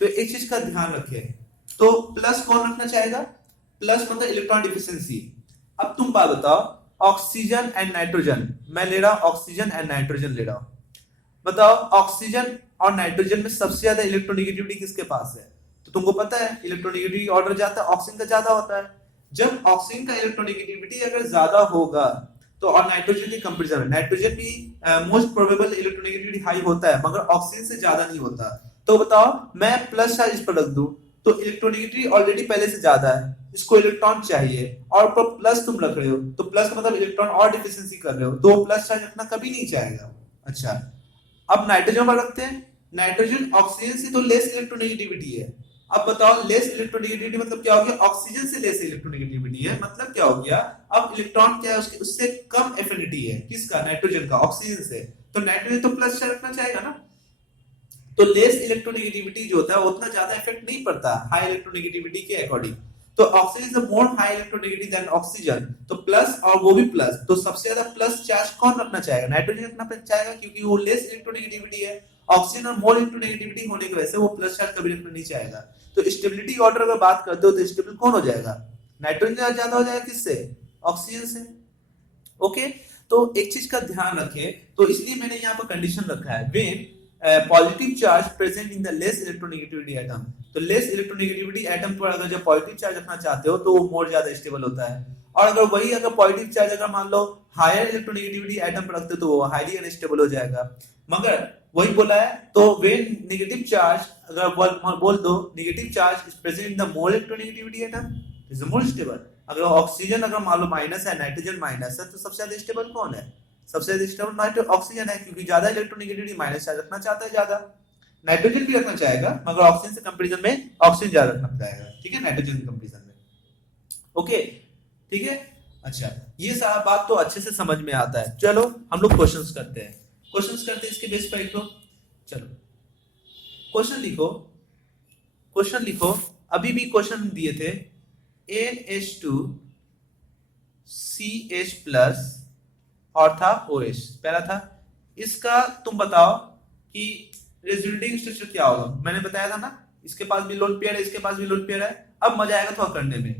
तो एक चीज का ध्यान रखें, तो प्लस कौन रखना चाहेगा, प्लस मतलब इलेक्ट्रॉन डिफिशिएंसी। अब तुम बात बताओ, ऑक्सीजन एंड नाइट्रोजन, मैं ले रहा हूं ऑक्सीजन एंड नाइट्रोजन ले रहा हूं, बताओ ऑक्सीजन और नाइट्रोजन में सबसे ज्यादा इलेक्ट्रोनेगेटिविटी किसके पास है। तो तुमको पता है इलेक्ट्रोनेगेटिविटी ऑर्डर जाता है ऑक्सीजन का ज्यादा होता है। जब ऑक्सीजन का इलेक्ट्रोनेगेटिविटी अगर ज्यादा होगा तो, और नाइट्रोजन के कंपैरिजन में नाइट्रोजन भी मोस्ट प्रोबेबल इलेक्ट्रोनेगेटिविटी हाई होता है, मगर ऑक्सीजन से ज्यादा नहीं होता। तो बताओ मैं प्लस चार्ज इस पर रख दूं, तो इलेक्ट्रोनेगेटिविटी ऑलरेडी पहले से ज्यादा है, इसको इलेक्ट्रॉन चाहिए, और प्लस तुम रख रहे हो, तो प्लस का मतलब इलेक्ट्रॉन और डिफिशिएंसी कर रहे हो, तो प्लस चार्ज रखना कभी नहीं चाहेगा। अच्छा, अब नाइट्रोजन पर रखते हैं, नाइट्रोजन ऑक्सीजन से तो लेस इलेक्ट्रोनेगेटिविटी है। अब बताओ लेस इलेक्ट्रोनेगेटिविटी मतलब क्या हो गया, ऑक्सीजन से लेस इलेक्ट्रोनेगेटिविटी है, मतलब क्या हो गया, अब इलेक्ट्रॉन क्या है उसके, उससे कम एफिनिटी है, किसका, नाइट्रोजन का ऑक्सीजन से, तो नाइट्रोजन तो प्लस चार्ज रखना चाहेगा ना। तो लेस इलेक्ट्रोनेगेटिविटी जो होता है वो उतना ज्यादा इफेक्ट नहीं पड़ता हाई इलेक्ट्रोनेगेटिविटी के अकॉर्डिंग। तो oxygen is more high electronegative than oxygen, तो प्लस और वो भी प्लस, तो सबसे ज्यादा प्लस चार्ज कौन रखना चाहेगा, नाइट्रोजन रखना चाहेगा, क्योंकि वो लेस इलेक्ट्रोनेगेटिविटी है। ऑक्सीजन और मोर इलेक्ट्रोनेगेटिविटी होने की वजह से वो प्लस चार्ज कभी रखना नहीं चाहेगा। तो स्टेबिलिटी ऑर्डर अगर बात करते हो तो स्टेबल कौन हो जाएगा, नाइट्रोजन ज्यादा हो जाएगा, किससे, ऑक्सीजन से। ओके, तो एक चीज का ध्यान रखें, तो इसलिए मैंने यहाँ पर कंडीशन रखा है, when positive charge present in the less electronegativity atom, तो लेस इलेक्ट्रोनेगेटिविटी एटम पर अगर जब पॉजिटिव चार्ज रखना चाहते हो तो वो मोर ज्यादा स्टेबल होता है। और अगर वही अगर पॉजिटिव चार्ज अगर मान लो हायर इलेक्ट्रोनेगेटिविटी एटम पर रखते हो तो वो हाईली अनस्टेबल हो जाएगा। मगर वही बोला है, तो व्हेन नेगेटिव चार्ज अगर बोल दो, negative charge is present in the more electronegativity atom is more stable. अगर ऑक्सीजन अगर मान लो माइनस है, नाइट्रोजन माइनस है, तो सबसे ज्यादा स्टेबल कौन है, सबसे ज्यादा स्टेबल नाइट्रोजन ऑक्सीजन है, क्योंकि ज्यादा इलेक्ट्रोनेगेटिविटी माइनस चार्ज रखना चाहता है ज्यादा। नाइट्रोजन भी रखना चाहेगा मगर ऑक्सीजन से कंपैरिजन में ऑक्सीजन ज्यादा रखना चाहेगा, ठीक है, नाइट्रोजन के कंपैरिजन में। ओके, ठीक है। अच्छा, ये सारा बात तो अच्छे से समझ में आता है। चलो हम लोग क्वेश्चंस करते हैं, क्वेश्चंस करते हैं इसके बेस पर एक तो। चलो क्वेश्चन लिखो, क्वेश्चन लिखो। अभी भी क्वेश्चन दिए थे NH2CH प्लस और था OH, पहला था। इसका तुम बताओ कि रेजोनेटिंग स्ट्रक्चर क्या होगा। मैंने बताया था ना, इसके पास भी लोन पेयर है, इसके पास भी लोन पेयर है। अब मजा आएगा थोड़ा करने में,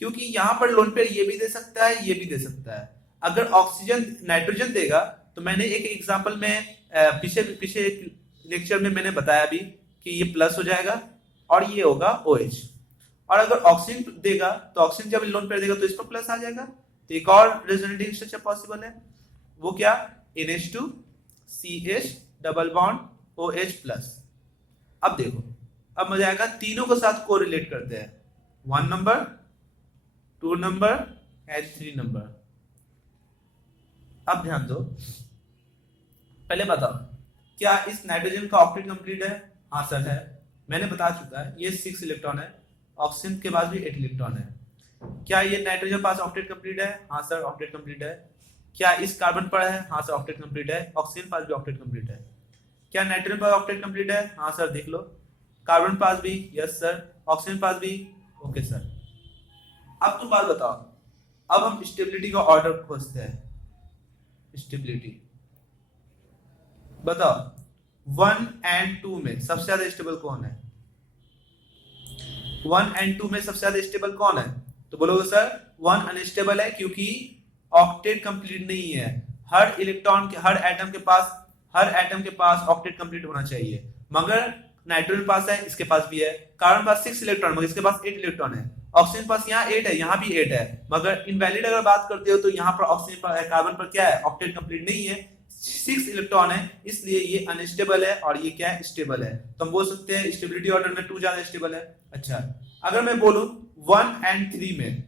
क्योंकि यहां पर लोन पेयर ये भी दे सकता है, ये भी दे सकता है। अगर ऑक्सीजन नाइट्रोजन देगा तो मैंने एक एग्जांपल में पीछे पीछे लेक्चर में मैंने बताया भी कि ये प्लस हो जाएगा और ये होगा OH। और अगर ऑक्सीजन देगा तो ऑक्सीजन जब लोन पेयर देगा तो इस पर प्लस आ जाएगा। तो एक और रेजोनेटिंग स्ट्रक्चर पॉसिबल है, वो क्या, NH2CH double bond OH plus. अब देखो, अब मजा आएगा, तीनों के साथ कोरिलेट करते हैं, 1 नंबर, 2 नंबर एंड 3 नंबर। अब ध्यान दो, पहले बताओ क्या इस नाइट्रोजन का ऑक्टेट कंप्लीट है, हाँ सर है, मैंने बता चुका है, ये 6 इलेक्ट्रॉन है, ऑक्सीजन के पास भी 8 इलेक्ट्रॉन है। क्या ये नाइट्रोजन पास ऑक्टेट कंप्लीट है, हाँ सर ऑक्टेट कंप्लीट है। क्या इस कार्बन पर है, हाँ सर ऑक्टेट कंप्लीट है। ऑक्सीजन पास भी ऑक्टेट कंप्लीट है। क्या नाइट्रोजन पास ऑक्टेट कंप्लीट है, हाँ सर देख लो। कार्बन पास भी, यस सर। ऑक्सीजन पास भी, ओके सर। अब तुम बात बताओ, अब हम स्टेबिलिटी का ऑर्डर खोजते हैं। स्टेबिलिटी बताओ, 1 एंड 2 में सबसे ज्यादा स्टेबल कौन है? 1 एंड 2 में सबसे ज्यादा स्टेबल कौन है? तो बोलोगे सर 1 अनस्टेबल है क्योंकि ऑक्टेट कंप्लीट नहीं है। हर इलेक्ट्रॉन के हर एटम के पास ऑक्टेट कंप्लीट होना चाहिए, मगर नाइट्रोजन पास है, इसके पास भी है। कार्बन पास 6 इलेक्ट्रॉन, मगर इसके पास 8 इलेक्ट्रॉन है। ऑक्सीजन पास यहाँ 8 है, यहाँ भी 8 है, मगर इनवैलिड अगर बात करते हो तो यहाँ पर ऑक्सीजन पर कार्बन पर क्या है? ऑक्टेट कंप्लीट नहीं है, 6 इलेक्ट्रॉन है, इसलिए ये अनस्टेबल है और ये क्या है? स्टेबल है। तो हम बोल सकते हैं स्टेबिलिटी ऑर्डर में 2 ज्यादा स्टेबल है। अच्छा, अगर मैं बोलूं 1 एंड 3 में,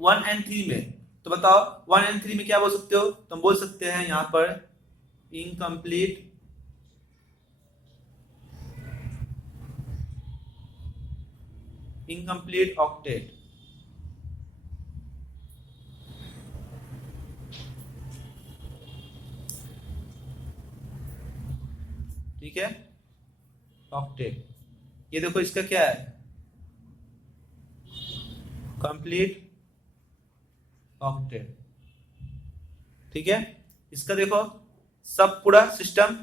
1 एंड 3 में, तो बताओ 1 एंड 3 में क्या बोल सकते हो? तो हम बोल सकते हैं यहां पर इनकम्प्लीट ऑक्टेट। ठीक है, ऑक्टेट। ये देखो इसका क्या है? Complete octet. ठीक है, इसका देखो सब पूरा सिस्टम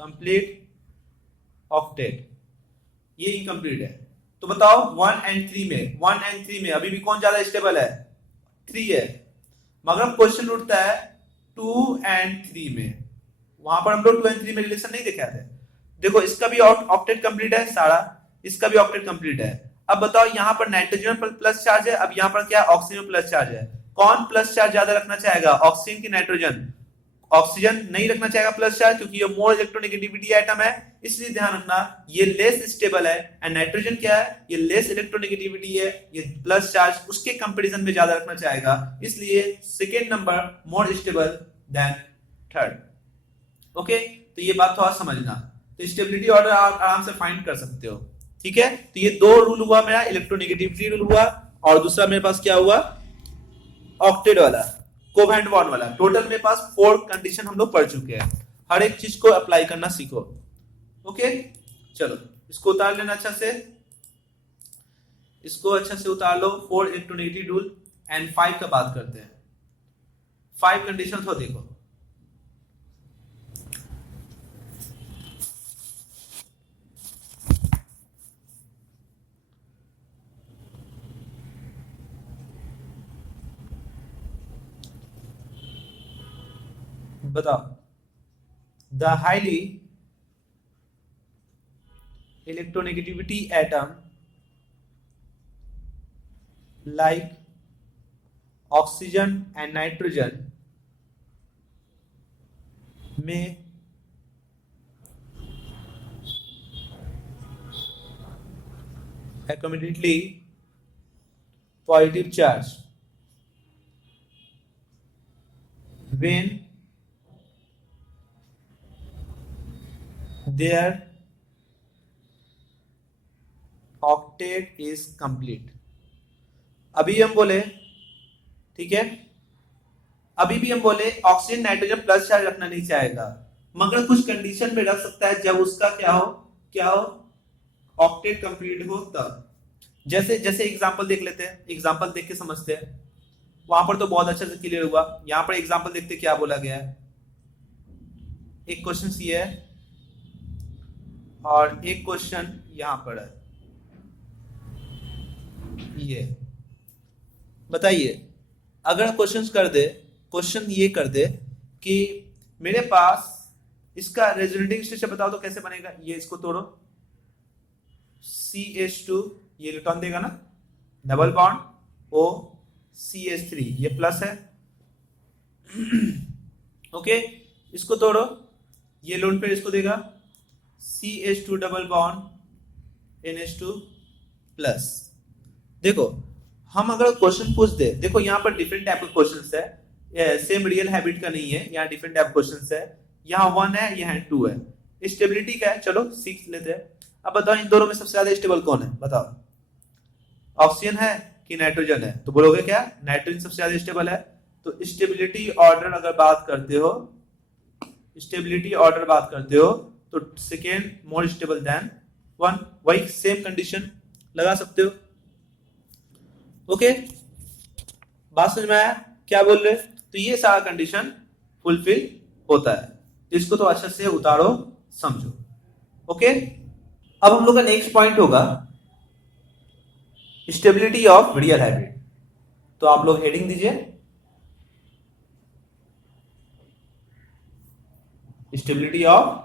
कंप्लीट ऑक्टेट, ये इनकम्प्लीट है। तो बताओ 1 एंड 3 में, 1 एंड 3 में अभी भी कौन ज्यादा स्टेबल है? 3 है। मगर क्वेश्चन उठता है 2 एंड 3 में, वहां पर हम लोग 2 एंड 3 में रिलेशन नहीं दिखाए थे। देखो इसका भी ऑक्टेट कंप्लीट है सारा, इसका भी ऑक्टेट कंप्लीट है। अब बताओ यहाँ पर नाइट्रोजन पर प्लस चार्ज है, अब यहाँ पर क्या? ऑक्सीजन प्लस चार्ज है। कौन प्लस चार्ज ज्यादा रखना चाहेगा, ऑक्सीजन की नाइट्रोजन? ऑक्सीजन नहीं रखना चाहेगा प्लस चार्ज, क्योंकि ये मोर इलेक्ट्रोनेगेटिविटी एटम है, इसलिए ध्यान रखना ये लेस स्टेबल है। एंड नाइट्रोजन क्या है? ये लेस इलेक्ट्रोनेगेटिविटी है, ये प्लस चार्ज उसके कंपैरिजन में ज्यादा रखना चाहेगा, इसलिए सेकेंड नंबर मोर स्टेबल देन थर्ड। ओके, तो ये बात थोड़ा समझना। तो स्टेबिलिटी ऑर्डर आप आराम से फाइंड कर सकते हो। ठीक है, तो ये 2 रूल हुआ मेरा, इलेक्ट्रोनेगेटिविटी रूल हुआ, और दूसरा मेरे पास क्या हुआ? ऑक्टेट वाला, कोवेलेंट बॉन्ड वाला। टोटल मेरे पास 4 कंडीशन हम लोग पढ़ चुके हैं। हर एक चीज को अप्लाई करना सीखो। ओके, चलो इसको उतार लेना अच्छा से, इसको अच्छा से उतार लो। 4 इलेक्ट्रोनेगेटिव रूल एंड 5 का बात करते हैं। 5 कंडीशन हो, देखो बताओ। The highly electronegativity atom like oxygen and nitrogen may accumulatively positive charge when their octet is complete। अभी हम बोले, ठीक है, अभी भी हम बोले ऑक्सीजन नाइट्रोजन प्लस चार्ज रखना नहीं चाहेगा, मगर कुछ कंडीशन में रख सकता है, जब उसका क्या हो ऑक्टेट कंप्लीट हो तब। जैसे जैसे एग्जांपल देख लेते हैं, एग्जांपल देख के समझते हैं। वहां पर तो बहुत अच्छे से क्लियर हुआ, यहां पर एग्जांपल देखते क्या बोला गया है। एक क्वेश्चन ये है और एक क्वेश्चन यहां पर है। ये बताइए, अगर क्वेश्चन ये कर दे कि मेरे पास इसका रेजोनेटिंग स्ट्रक्चर बताओ तो कैसे बनेगा। ये इसको तोड़ो, CH2 ये इलेक्ट्रॉन देगा ना, डबल बॉन्ड O CH3 ये प्लस है। ओके, इसको तोड़ो, ये लोन पेयर इसको देगा CH2 double bond NH2 plus. देखो हम अगर क्वेश्चन पूछ दे, देखो यहाँ पर डिफरेंट टाइप के क्वेश्चंस है, सेम रियल हैबिट का नहीं है, यहाँ डिफरेंट टाइप क्वेश्चंस है। यहाँ 1 है, यहाँ 2 है। स्टेबिलिटी क्या है, चलो सीख लेते हैं। अब बताओ इन दोनों में सबसे ज्यादा स्टेबल कौन है, बताओ। ऑक्सीजन है कि नाइट्रोजन है? तो बोलोगे क्या, नाइट्रोजन सबसे ज्यादा स्टेबल है। तो स्टेबिलिटी ऑर्डर अगर बात करते हो, स्टेबिलिटी ऑर्डर बात करते हो तो सेकेंड मोर स्टेबल देन 1, वही सेम कंडीशन लगा सकते हो। ओके, बात समझ में आया क्या बोल रहे? तो ये सारा कंडीशन फुलफिल होता है। तो इसको तो अच्छे से उतारो, समझो। ओके, अब हम लोग का नेक्स्ट पॉइंट होगा स्टेबिलिटी ऑफ रियल हैबिट। तो आप लोग हेडिंग दीजिए, stability of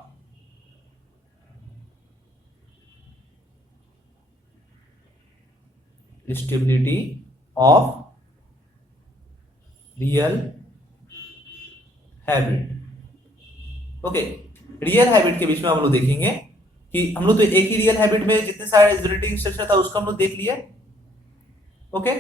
real habit. Okay, real habit के बीच में हम लोग देखेंगे कि हम लोग तो एक ही रियल हैबिट में जितने सारे जनरेटिंग स्ट्रक्चर था उसको हम लोग देख लिए। ओके,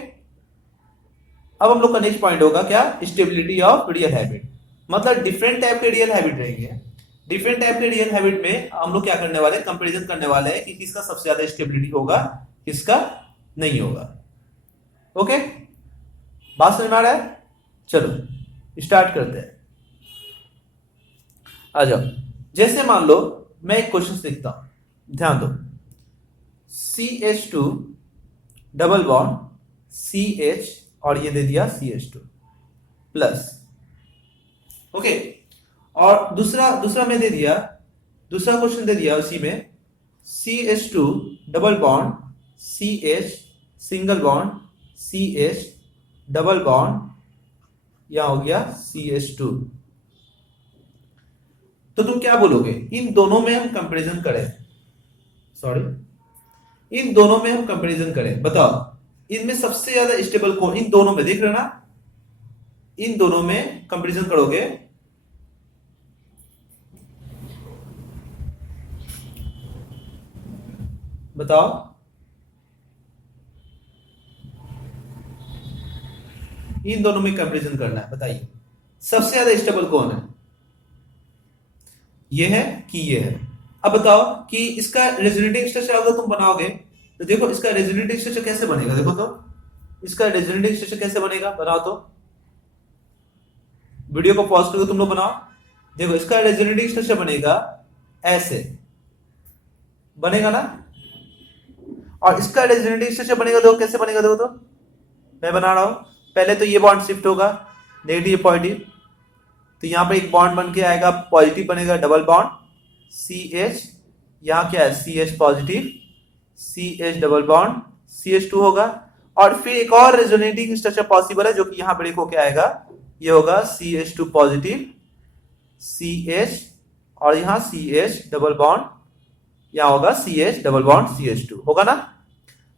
अब हम लोग का नेक्स्ट पॉइंट होगा क्या, स्टेबिलिटी ऑफ रियल हैबिट। मतलब डिफरेंट टाइप के रियल हैबिट रहेंगे। डिफरेंट टाइप के रियल हैबिट में हम लोग क्या करने वाले, कंपैरिजन करने वाले हैं कि किसका सबसे ज्यादा स्टेबिलिटी होगा, किसका नहीं होगा। ओके, बात समझ में आ रहा है? चलो स्टार्ट करते हैं। आ जाओ, जैसे मान लो मैं एक क्वेश्चन लिखता हूं, ध्यान दो। CH2 डबल बॉन्ड CH और ये दे दिया CH2 प्लस। ओके, और दूसरा में दे दिया, दूसरा क्वेश्चन दे दिया उसी में CH2 double bond CH single bond CH double bond, यहां हो गया CH2। तो तुम क्या बोलोगे, इन दोनों में हम कंपैरिजन करें, इन दोनों में हम कंपैरिजन करें, बताओ इनमें सबसे ज्यादा स्टेबल कौन, इन दोनों में देख रहे हो ना, इन दोनों में कंपैरिजन करोगे, बताओ इन दोनों में कंपैरिजन करना है, बताइए सबसे ज्यादा स्टेबल कौन है, ये है कि ये है। अब बताओ कि इसका रेजोनेटिंग स्ट्रक्चर अगर तुम बनाओगे तो देखो इसका रेजोनेटिंग स्ट्रक्चर कैसे बनेगा, देखो तो इसका रेजोनेटिंग स्ट्रक्चर कैसे बनेगा, बनाओ तो, वीडियो को पॉज करके तुम लोग बनाओ। देखो इसका रेजोनेटिंग स्ट्रक्चर बनेगा ऐसे, बनेगा ना, और इसका रेजोनेटिंग स्ट्रक्चर बनेगा, देखो कैसे बनेगा, देखो तो मैं बना रहा हूं। पहले तो ये बॉन्ड शिफ्ट होगा, नेगेटिव पॉजिटिव, तो यहां पर एक बॉन्ड बन के आएगा, पॉजिटिव बनेगा, डबल बॉन्ड CH, यहां क्या है CH positive, CH double bond CH2 होगा, और फिर एक और रेजोनेटिंग स्ट्रक्चर पॉसिबल है जो कि यहां ब्रेक होके आएगा, ये होगा CH2 पॉजिटिव CH, और यहां CH डबल बॉन्ड, यहां होगा CH डबल बॉन्ड CH2 होगा ना।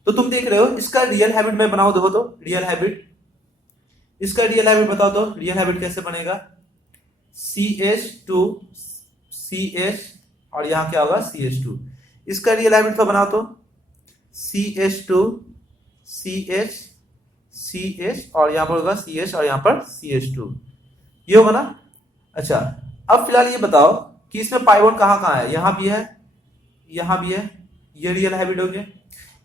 तो तुम देख रहे हो इसका रियल हैबिट में बनाओ, देखो तो रियल हैबिट, इसका रियल हैबिट बताओ तो रियल हैबिट कैसे बनेगा, CH2 CH और यहां क्या होगा CH2, इसका रियल हैबिट तो बनाओ तो CH2 CH CH और यहां पर होगा CH और यहां पर CH2, ये होगा ना। अच्छा, अब फिलहाल ये बताओ कि इसमें पाई बॉन्ड कहां कहां है, यहां भी है, यहां भी है, ये रियल हैबिट हो गया।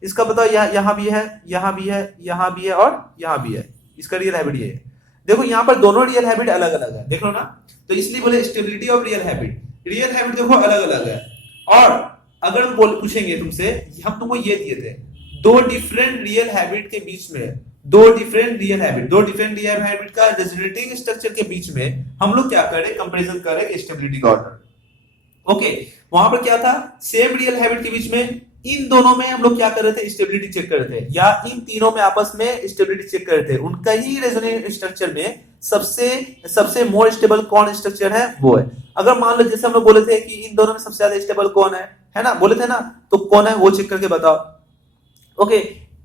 इसका बताओ यहां भी है, यहां भी है, यहां भी है और यहां भी है, इसका रियल हैबिट ये है। देखो यहां पर दोनों रियल हैबिट अलग अलग है, देख लो ना, तो इसलिए बोले stability of real habit, real habit देखो अलग अलग है। और अगर हम पूछेंगे तुमसे, हम तुमको ये दिए थे दो डिफरेंट रियल हैबिट के बीच में, दो डिफरेंट रियल हैबिट का रेजोनेटिंग स्ट्रक्चर के बीच में हम लोग क्या करें, कंपैरिजन करें स्टेबिलिटी का ऑर्डर। ओके, वहां पर क्या था, सेम रियल हैबिट के बीच में इन दोनों में हम लोग क्या कर रहे थे, स्टेबिलिटी चेक कर रहे थे, या इन तीनों में आपस में स्टेबिलिटी चेक कर रहे थे, उनका ही रेजोनेटिंग स्ट्रक्चर में सबसे मोर स्टेबल कौन स्ट्रक्चर है वो है। अगर मान लो जैसे हम लोग बोले थे कि इन दोनों में सबसे ज्यादा स्टेबल कौन है ना, बोले थे ना, तो कौन है वो चेक करके बताओ। ओके,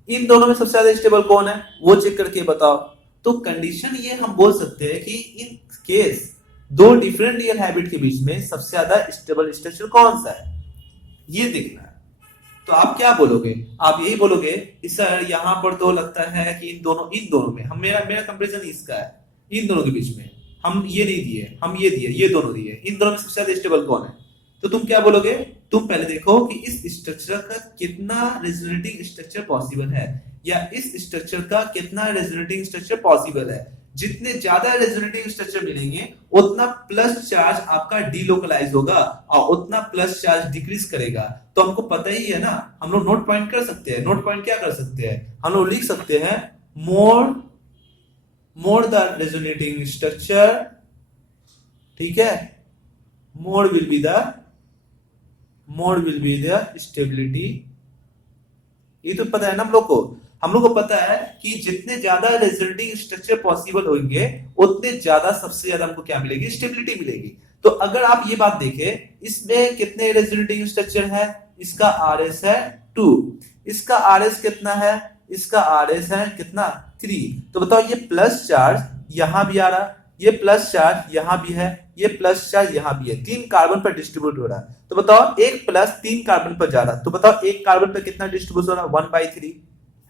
इन दोनों में सबसे ज्यादा स्टेबल कौन है वो चेक करके बताओ। तो कंडीशन ये हम बोल सकते हैं कि इन केस दो डिफरेंट रियल हैबिट के बीच में सबसे ज्यादा स्टेबल स्ट्रक्चर कौन सा है, ये देखना है। तो आप क्या बोलोगे, आप यही बोलोगे सर यहां पर तो लगता है कि इन दोनों में हम, मेरा कंपैरिजन इसका है, इन दोनों के बीच में हम ये नहीं दिए, हम ये दिए, ये दोनों दिए, इन दोनों में सबसे ज्यादा स्टेबल कौन है। तो तुम क्या बोलोगे, तुम पहले देखो कि इस स्ट्रक्चर का कितना रेजोनेटिंग स्ट्रक्चर पॉसिबल है, या इस स्ट्रक्चर का कितना रेजोनेटिंग स्ट्रक्चर पॉसिबल है। जितने ज्यादा रेजोनेटिंग स्ट्रक्चर मिलेंगे उतना प्लस चार्ज आपका डीलोकलाइज होगा और उतना प्लस चार्ज डिक्रीज करेगा। तो हमको पता ही है ना, हम लोग नोट पॉइंट कर सकते हैं, नोट पॉइंट क्या कर सकते हैं, हम लोग लिख सकते हैं मोर द रेजोनेटिंग स्ट्रक्चर, ठीक है, more will be the stability। ये तो पता है ना हम लोग को पता है कि जितने ज्यादा रेजोनेटिंग स्ट्रक्चर पॉसिबल होंगे उतने ज्यादा सबसे ज्यादा हमको क्या मिलेगी, स्टेबिलिटी मिलेगी। तो अगर आप ये बात देखें, इसमें कितने रेजोनेटिंग स्ट्रक्चर है, इसका RS है 2, इसका RS कितना है, इसका RS है कितना 3। तो बताओ ये प्लस चार्ज यहां भी आ रहा, ये प्लस चार्ज यहां भी है, ये प्लस चार्ज यहां भी है, 3 कार्बन पर डिस्ट्रीब्यूट हो रहा है। तो बताओ एक प्लस 3 कार्बन पर जा रहा, तो बताओ एक कार्बन पर कितना डिस्ट्रीब्यूट हो रहा, 1/3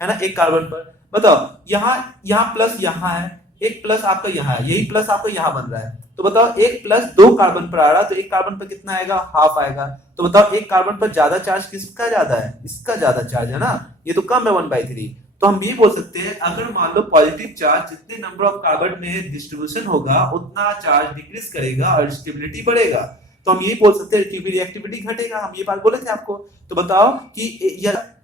है ना, एक कार्बन पर। बताओ यहाँ प्लस यहाँ है, एक प्लस आपका यहाँ है, यही प्लस आपका यहाँ बन रहा है। तो बताओ एक प्लस 2 कार्बन पर आ रहा, तो एक कार्बन पर कितना आएगा, हाफ आएगा। तो बताओ एक कार्बन पर ज्यादा चार्ज किसका ज्यादा है, इसका ज्यादा चार्ज है ना, ये तो कम है 1/3। तो हम ये बोल सकते हैं, अगर मान लो पॉजिटिव चार्ज जितने नंबर ऑफ कार्बन में डिस्ट्रीब्यूशन होगा उतना चार्ज डिक्रीज करेगा और स्टेबिलिटी बढ़ेगा। तो हम ये बोल सकते हैं कि रिएक्टिविटी घटेगा, हम ये बात बोले थे आपको। तो बताओ कि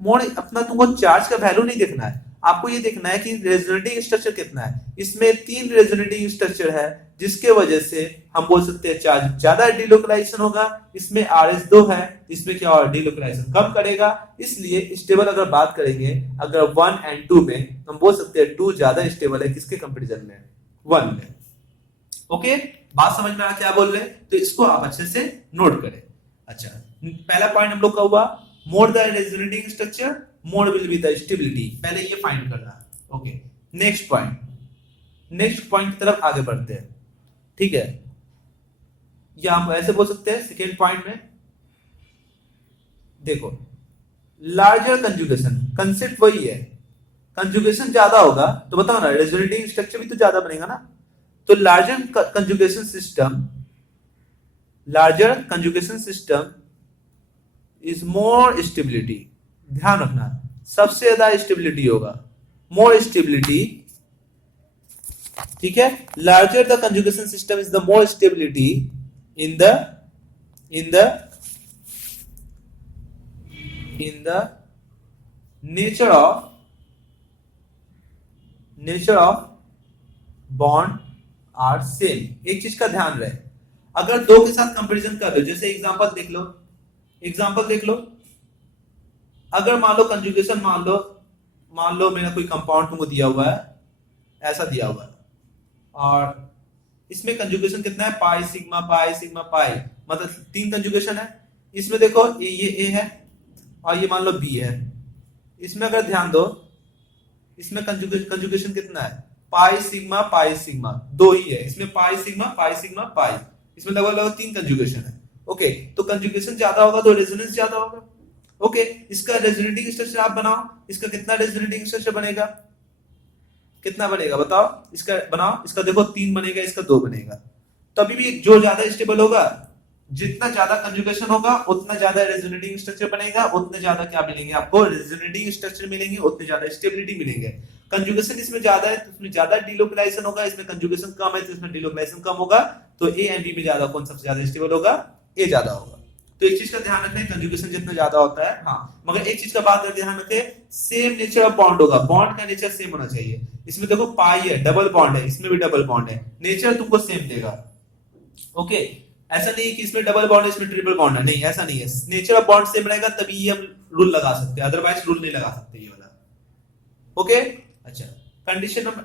मोड़ अपना तुमको चार्ज का वैल्यू नहीं देखना है, आपको ये देखना है कि रेजोनेटिंग स्ट्रक्चर कितना है। इसमें 3 रेजोनेटिंग स्ट्रक्चर है, जिसके वजह से हम बोल सकते हैं चार्ज ज्यादा डिलोकलाइजेशन होगा। इसमें RS 2 है, इसमें क्या और डिलोकलाइजेशन कम करेगा। इसलिए स्टेबल अगर बात करेंगे, अगर 1 और 2 में, हम बोल सकते हैं 2 ज्यादा स्टेबल है किसके कंपैरिजन में, 1 में। ओके, बात समझ में आ क्या बोल रहे हैं, तो इसको आप अच्छे से नोट करें। अच्छा, पहला पॉइंट हम लोग का हुआ, more the resonating structure more will be the stability, पहले ये फाइंड करना। ओके, नेक्स्ट पॉइंट की तरफ आगे बढ़ते हैं। ठीक है, या हम ऐसे बोल सकते हैं सेकेंड पॉइंट में देखो, लार्जर कंजुगेशन, कंसेप्ट वही है, कंजुगेशन ज्यादा होगा तो बताओ ना रेजोनेटिंग स्ट्रक्चर भी तो ज्यादा बनेगा ना। तो larger conjugation system is more stability, ध्यान रखना सबसे ज्यादा स्टेबिलिटी होगा, मोर स्टेबिलिटी। ठीक है, larger the conjugation system is the more stability in the nature of bond are same. एक चीज का ध्यान रहे, अगर दो के साथ कंपैरिजन कर लो, जैसे एग्जांपल देख लो, अगर मान लो कंजुगेशन, मान लो मेरा कोई कंपाउंड तुमको दिया हुआ है, ऐसा दिया हुआ है, और इसमें कंजुगेशन कितना है, पाई सिग्मा पाई, मतलब 3 कंजुगेशन है। इसमें देखो ये ए है और ये मान लो बी है। इसमें अगर ध्यान दो, इसमें कंजुगेशन कितना है, पाई सिग्मा 2 ही है, इसमें पाई सिग्मा पाई, इसमें लगभग 3 कंजुगेशन है। ओके, तो कंजुगेशन ज्यादा होगा तो रेजोनेंस ज्यादा होगा। ओके, इसका रेजोनेटिंग स्ट्रक्चर आप बनाओ, इसका कितना रेजोनेटिंग स्ट्रक्चर बनेगा, कितना बनेगा बताओ, इसका बनाओ, इसका देखो 3 बनेगा, इसका 2 बनेगा। तभी भी जो ज्यादा स्टेबल होगा, जितना ज्यादा कंजुगेशन होगा उतना ज्यादा रेजोनेटिंग स्ट्रक्चर बनेगा, उतने ज्यादा क्या मिलेंगे आपको, रेजोनेटिंग स्ट्रक्चर मिलेंगे, उतने ज्यादा स्टेबिलिटी मिलेंगे। कंजुगेशन इसमें ज्यादा है तो उसमें ज्यादा डिलोकलाइजेशन होगा, इसमें कंजुगेशन कम है तो इसमें डिलोकलाइजेशन कम होगा। तो ए एंड बी में ज्यादा कौन सबसे ज्यादा स्टेबल होगा, ए ज्यादा होगा। तो एक चीज का ध्यान रखें, कंजुगेशन जितना ज्यादा होता है, हाँ, मगर एक चीज का बात करके ध्यान रखें, सेम नेचर ऑफ बॉन्ड होगा, बॉन्ड का नेचर सेम होना चाहिए। इसमें देखो पाई है, डबल बॉन्ड है, इसमें भी डबल बॉन्ड है, नेचर तुमको सेम देगा। ओके, ऐसा नहीं है कि इसमें डबल बॉन्ड है इसमें ट्रिपल बॉन्ड है, नहीं ऐसा नहीं है, नेचर ऑफ बॉन्ड सेम रहेगा तभी ये हम रूल लगा सकते हैं, अदरवाइज रूल नहीं लगा सकते ये वाला। ओके, अच्छा, कंडीशन नंबर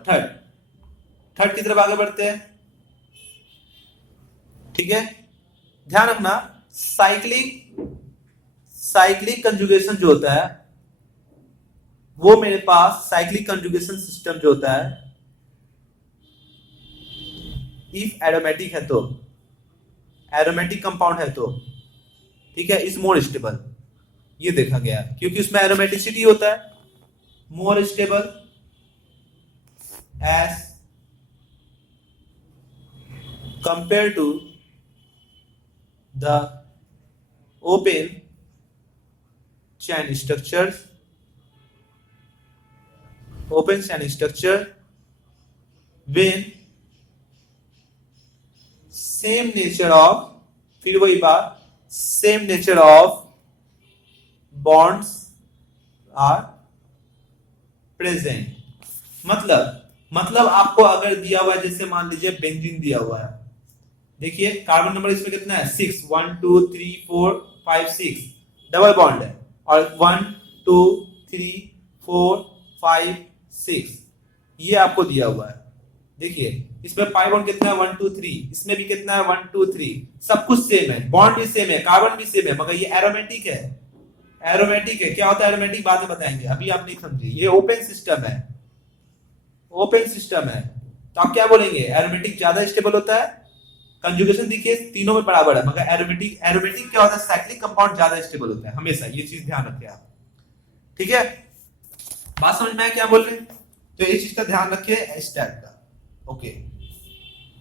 थर्ड की तरफ आगे बढ़ते हैं। ठीक है, ध्यान रखना, साइक्लिक कंजुगेशन जो होता है, वो मेरे पास साइक्लिक कंजुगेशन सिस्टम जो होता है, इफ एरोमेटिक है तो, एरोमेटिक कंपाउंड है तो, ठीक है, इज मोर स्टेबल, ये देखा गया क्योंकि उसमें एरोमेटिसिटी होता है, more stable as compare to the open chain structure when same nature of, फिर वही बात, same nature of bonds are present। मतलब आपको अगर दिया हुआ है, जैसे मान लीजिए बेंजीन दिया हुआ है, देखिए कार्बन नंबर इसमें कितना है 6, 1 2 3 4 5 6, डबल बॉन्ड है, और 1 2 3 4 5 6 ये आपको दिया हुआ है। देखिए इसमें पाई बॉन्ड कितना है 1 2 3, इसमें भी कितना है 1 2 3, सब कुछ सेम है, बॉन्ड भी सेम है, कार्बन भी सेम है, मगर ये एरोमेटिक है। एरोमेटिक है, क्या होता है एरोमेटिक बाद में बताएंगे, अभी आप नहीं समझिए। ये ओपन सिस्टम है, ओपन सिस्टम है, तो आप क्या बोलेंगे, एरोमेटिक ज्यादा स्टेबल होता है। कंजुगेशन देखिए तीनों में बराबर है, मगर एरोमेटिक एरोमेटिक क्या होता है, साइक्लिक कंपाउंड ज्यादा स्टेबल होता है हमेशा, ये चीज ध्यान रखिए आप। ठीक है, बात समझ में आया क्या बोल रहे हैं, तो ये चीज का ध्यान रखिए इस टाइप का। ओके,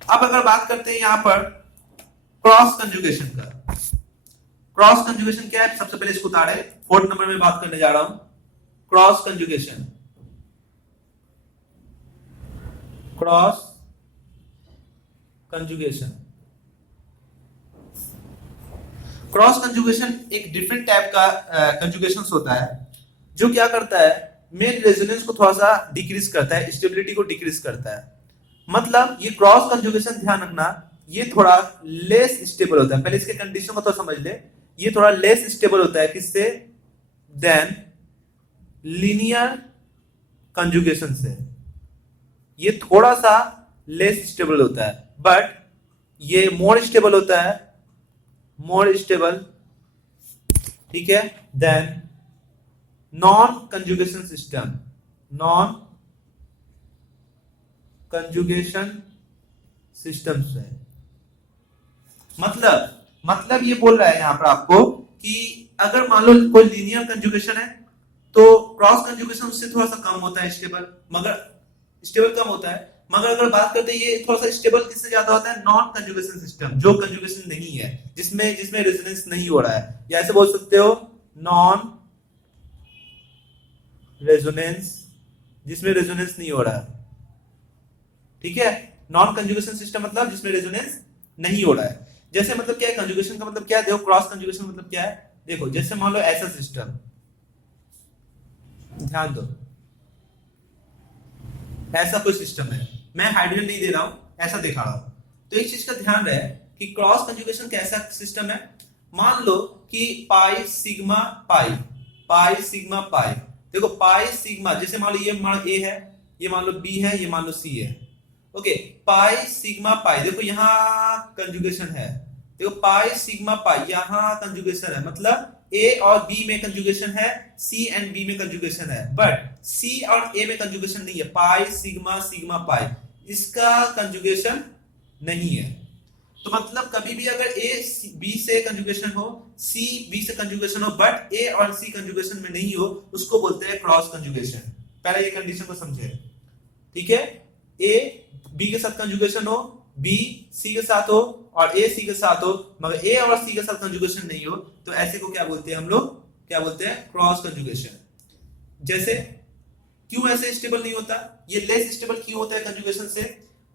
अब अगर बात करते हैं यहां पर क्रॉस कंजुगेशन का। क्रॉस कंजुगेशन क्या है, सबसे पहले इसको उतारे, 4th नंबर में बात करने जा रहा हूं। Cross conjugation, cross conjugation, cross conjugation एक डिफरेंट टाइप का कंजुगेशन होता है, जो क्या करता है, मेन रेजोनेंस को थोड़ा सा डिक्रीज करता है, स्टेबिलिटी को डिक्रीज करता है। मतलब ये क्रॉस कंजुगेशन ध्यान रखना, ये थोड़ा लेस स्टेबल होता है। पहले इसके कंडीशन को तो समझ ले, ये थोड़ा लेस स्टेबल होता है किससे, देन लीनियर कंजुगेशन से। ये थोड़ा सा लेस स्टेबल होता है, बट ये मोर स्टेबल होता है, मोर स्टेबल, ठीक है, than non conjugation system, non conjugation system से। मतलब ये बोल रहा है यहां पर आपको कि अगर मान लो कोई लीनियर कंजुगेशन है, तो क्रॉस कंजुगेशन उससे थोड़ा सा कम होता है स्टेबल, मगर स्टेबल कम होता है। मगर अगर बात करते हैं ये थोड़ा सा स्टेबल किससे ज्यादा होता है, नॉन कंजुगेशन सिस्टम, जो कंजुगेशन नहीं है, जिसमें जिसमें रेजोनेंस नहीं हो रहा है, या ऐसे बोल सकते हो नॉन रेजोनेंस, जिसमें रेजोनेंस नहीं हो रहा है। ठीक है, नॉन कंजुगेशन सिस्टम मतलब जिसमें रेजोनेंस नहीं हो रहा है। जैसे मतलब क्या है, कंजुगेशन का मतलब क्या है, देखो क्रॉस कंजुगेशन मतलब क्या है, देखो जैसे मान लो ऐसा सिस्टम, ध्यान दो, ऐसा कोई सिस्टम है, मैं हाइड्रोजन नहीं दे रहा हूं, ऐसा दिखा रहा हूं, तो एक चीज का ध्यान रहे कि क्रॉस कंजुगेशन कैसा सिस्टम है। मान लो कि pi sigma pi, pi sigma pi, देखो पाई सिग्मा, जैसे मान लो ये मान ए है, ये मान लो बी है, ये मान लो सी है। ओके, पाई सिग्मा पाई, देखो यहां कंजुगेशन है, देखो पाई सिग्मा पाई, यहां कंजुगेशन है, मतलब ए और बी में कंजुगेशन है, सी एंड बी में कंजुगेशन है, बट सी और ए में कंजुगेशन नहीं है। पाई सिग्मा सिग्मा पाई, इसका कंजुगेशन नहीं है। तो मतलब कभी भी अगर ए बी से कंजुगेशन हो, सी बी से कंजुगेशन हो, बट ए और सी कंजुगेशन में नहीं हो, उसको बोलते हैं क्रॉस कंजुगेशन। पहले ये कंडीशन को समझे, ठीक है, ए बी के साथ कंजुगेशन हो, बी सी के साथ हो, और ए सी के साथ हो, मगर ए और सी के साथ कंजुगेशन नहीं हो, तो ऐसे को क्या बोलते हैं हम लोग, क्या बोलते हैं, क्रॉस कंजुगेशन। जैसे क्यों ऐसे स्टेबल नहीं होता, ये लेस स्टेबल क्यों होता है कंजुगेशन से,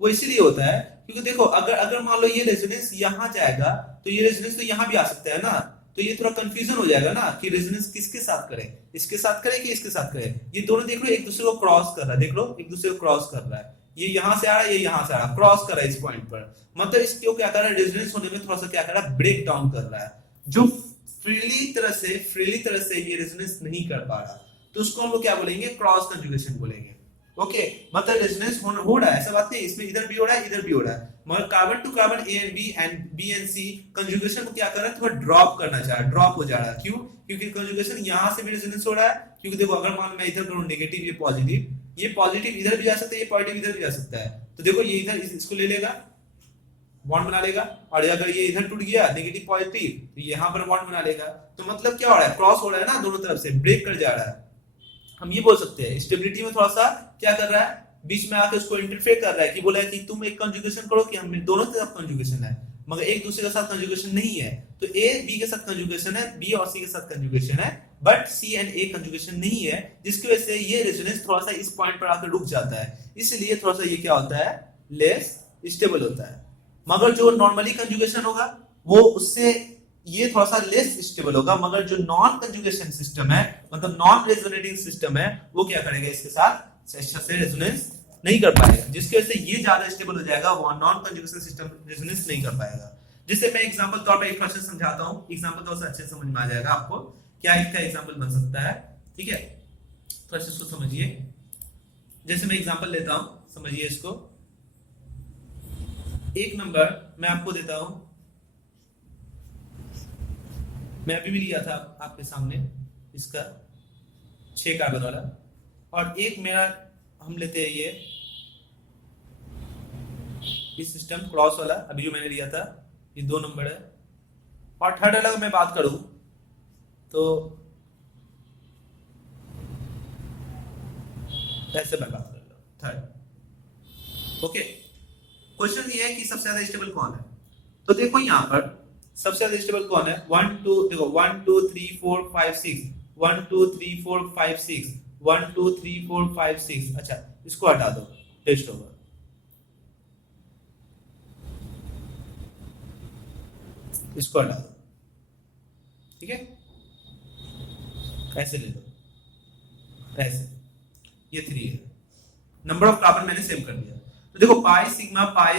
वो इसीलिए होता है क्योंकि देखो अगर अगर मान लो ये रेजोनेंस यहां जाएगा, तो ये रेजोनेंस तो यहां भी आ सकता है ना, तो ये थोड़ा कंफ्यूजन हो जाएगा ना कि रेजोनेंस किसके साथ करे, इसके साथ करे कि इसके साथ करे। ये दोनों देख लो एक दूसरे को क्रॉस कर रहा है, देख लो एक दूसरे को क्रॉस कर रहा है, ये यहां से आ रहा है, ये यहां से आ रहा है, क्रॉस कर रहा है इस पॉइंट पर, मतलब इसको क्या कर रहा है, रेजोनेंस होने में थोड़ा सा क्या कर रहा है, ब्रेक डाउन कर रहा है, जो फ्रीली तरह से ये रेजोनेंस नहीं कर पा रहा, तो उसको हम लोग क्या बोलेंगे, क्रॉस कंजुगेशन बोलेंगे। ओके, मतलब रेजोनेंस हो रहा है, ऐसा बात नहीं, इसमें इधर भी हो रहा है, इधर भी हो रहा है, मगर carbon to carbon A and B and C conjugation को क्या कर रहा है, थोड़ा ड्रॉप करना चाह रहा है, ड्रॉप हो जा रहा है। क्यों, क्योंकि कंजुगेशन यहां से भी रेजोनेंस हो रहा है, क्योंकि देखो अगर मान मैं इधर करूं नेगेटिव, ये पॉजिटिव इधर भी जा सकता है, ये पॉजिटिव इधर भी जा सकता है, तो देखो ये इधर इसको ले लेगा, बॉन्ड बना लेगा, और अगर ये इधर टूट गया नेगेटिव पॉजिटिव, तो यहां पर बॉन्ड बना लेगा, तो मतलब क्या हो रहा है, क्रॉस हो रहा है ना, दोनों तरफ से ब्रेक कर जा रहा है। हम ये बोल सकते हैं स्टेबिलिटी में थोड़ा सा क्या कर रहा है, बीच में आके उसको इंटरफेयर कर रहा है, कि बोला है कि तुम एक कंजुगेशन करो कि हम दोनों तरफ कंजुगेशन है, मगर एक दूसरे के साथ कंजुगेशन नहीं है, तो ए बी के साथ कंजुगेशन है, बी और सी के साथ कंजुगेशन है, but C and A conjugation नहीं है, जिसकी वजह से ये रेजोनेंस थोड़ा सा इस पॉइंट पर आकर रुक जाता है, इसलिए थोड़ा सा ये क्या होता है, लेस स्टेबल होता है। मगर जो नॉर्मली कंजुगेशन होगा वो उससे ये थोड़ा सा लेस स्टेबल होगा, मगर जो नॉन कंजुगेशन सिस्टम है, मतलब नॉन रेजोनेटिंग सिस्टम है, वो क्या करेगा, इसके साथ अच्छा से रेजोनेंस नहीं कर पाएगा, जिसकी वजह से ये ज्यादा स्टेबल हो जाएगा, वो नॉन कंजुगेशन सिस्टम रेजोनेंस नहीं कर पाएगा। जैसे मैं एग्जांपल तौर पे एक क्वेश्चन समझाता हूं, एग्जांपल तौर से अच्छे से समझ में आ जाएगा आपको क्या इसका एग्जांपल बन सकता है। ठीक है, तो अच्छे से समझिए। जैसे मैं एग्जांपल लेता हूं, समझिए इसको। एक नंबर मैं आपको देता हूं, मैं अभी भी लिया था आपके सामने इसका 6 कार्बन वाला, और एक मेरा हम लेते हैं ये इस सिस्टम क्रॉस वाला, अभी जो मैंने लिया था, ये 2 नंबर है। और थर्ड अलग मैं बात करूं तो ऐसे मैं बात कर रहा हूं थर्ड। ओके, क्वेश्चन ये है कि सबसे ज्यादा स्टेबल कौन है। तो देखो यहाँ पर सबसे ज्यादा स्टेबल कौन है, 1 2 देखो 1 2 3 4 5 6 1 2 3 4 5 6 1 2 3 4 5 6। अच्छा, इसको हटा दो, टेस्ट होगा। इसको हटा दो, ठीक है, ऐसे ले लो, ऐसे, ये 3 है। नंबर ऑफ कार्बन मैंने सेव कर दिया। तो देखो पाई सिग्मा पाई,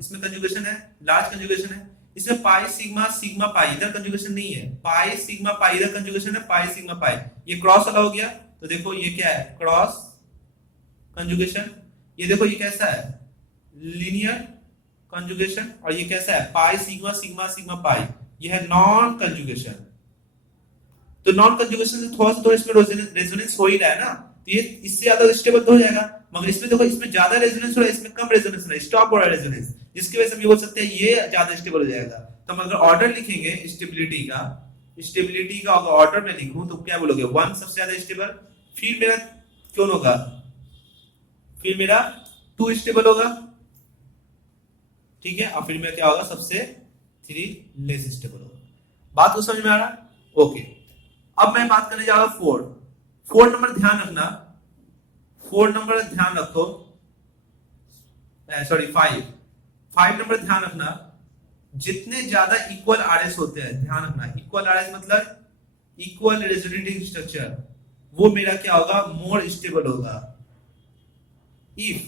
इसमें कंजुगेशन है, लार्ज कंजुगेशन है। इसमें पाई सिग्मा सिग्मा पाई, इधर कंजुगेशन नहीं है। पाई सिग्मा पाई, इधर कंजुगेशन है, पाई सिग्मा पाई। ये क्रॉस वाला हो गया, तो देखो ये क्या है, क्रॉस कंजुगेशन। ये देखो ये कैसा है, लीनियर कंजुगेशन। और ये कैसा है, pi sigma sigma sigma pi, ये है नॉन कंजुगेशन। तो नॉन कंजुगेशन से थोड़ा सा तो इसमें रेजोनेंस हो ही रहा है ना, तो ये इससे ज्यादा स्टेबल तो हो जाएगा। मगर इसमें देखो, इसमें ज्यादा रेजोनेंस हो रहा है, इसमें कम रेजोनेंस हो रहा है, स्टॉप हो रहा है रेजोनेंस, जिसकी वजह से हम ये बोल सकते हैं ये ज्यादा स्टेबल हो जाएगा। तो हम अगर ऑर्डर लिखेंगे स्टेबिलिटी का अगर ऑर्डर में लिखूं तो क्या बोलोगे, 1 सबसे ज्यादा स्टेबल, फिर मेरा कौन होगा, फिर मेरा 2 स्टेबल होगा, ठीक है, और फिर मेरा क्या होगा, सबसे 3 लेस स्टेबल होगा। बात को समझ में आ रहा है? ओके, अब मैं बात करने जा रहा हूं 4 नंबर। ध्यान रखना, 4 नंबर ध्यान रखो, सॉरी 5 नंबर ध्यान रखना। जितने ज्यादा इक्वल आरएस होते हैं, ध्यान रखना, इक्वल आरएस मतलब इक्वल रेजोनेटिंग स्ट्रक्चर, वो मेरा क्या होगा, मोर स्टेबल होगा। If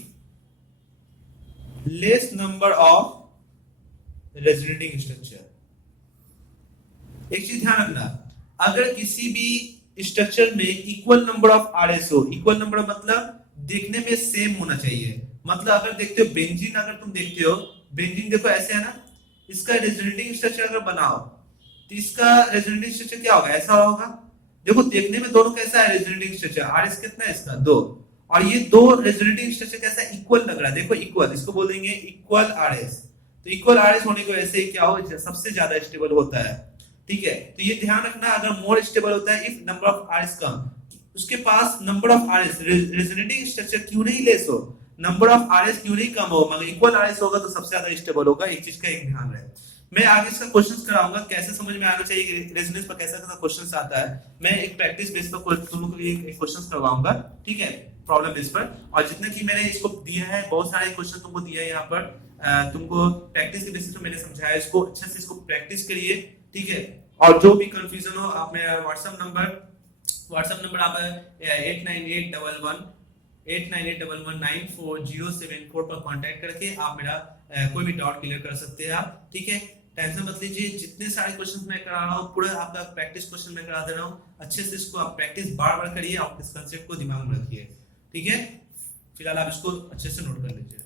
less number of resonating structure, एक चीज ध्यान रखना, अगर किसी भी स्ट्रक्चर में इक्वल नंबर ऑफ आरएस हो, इक्वल नंबर मतलब देखने में सेम होना चाहिए। मतलब अगर देखते हो बेंजीन, अगर तुम देखते हो बेंजीन, देखो ऐसे है ना, इसका रेजोनेटिंग स्ट्रक्चर अगर बनाओ तो इसका रेजोनेटिंग स्ट्रक्चर क्या होगा, ऐसा होगा। देखो देखने में दोनों कैसा है, रेजोनेटिंग स्ट्रक्चर आरएस कितना है इसका 2, और ये 2 रेजोनेटिंग स्ट्रक्चर कैसा इक्वल लग रहा है, देखो इक्वल, इसको बोल देंगे इक्वल आरएस। तो इक्वल आरएस होने की वजह से क्या हो, सबसे ज्यादा स्टेबल होता है। ठीक है, तो ये ध्यान रखना, अगर मोर स्टेबल होता है इफ नंबर ऑफ आरएस कम, उसके पास number of RS resonating structure क्यों नहीं लेस हो, नंबर ऑफ आरएस क्यों नहीं कम हो, मगर इक्वल आरएस होगा तो सबसे ज्यादा स्टेबल होगा। एक चीज का एक ध्यान रहे। मैं आगे इसका क्वेश्चंस कराऊंगा, कैसे समझ में आना चाहिए रेजोनेंस पर कैसा कैसा क्वेश्चंस आता है। मैं एक प्रैक्टिस बेस पर तुम लोगों के लिए एक क्वेश्चंस करवाऊंगा, ठीक है, प्रॉब्लम बेस पर। और जितने की मैंने इसको दिया है, बहुत सारे क्वेश्चन तुमको दिया है यहाँ पर, तुमको प्रैक्टिस के बेसिस पर मैंने समझाया, इसको अच्छे से इसको प्रैक्टिस करिए, ठीक है। और जो भी कंफ्यूजन हो, आप मेरा व्हाट्सएप नंबर आप 8981119407 पर कांटेक्ट करके आप मेरा कोई भी डाउट क्लियर कर सकते हैं आप, ठीक है। टेंशन मत लीजिए, जितने सारे क्वेश्चंस मैं करा रहा हूँ पूरा आपका प्रैक्टिस क्वेश्चन मैं करा दे रहा हूँ, अच्छे से इसको आप प्रैक्टिस बार बार करिए और इस कंसेप्ट को दिमाग में रखिए, ठीक है। फिलहाल आप इसको अच्छे से नोट कर लीजिए।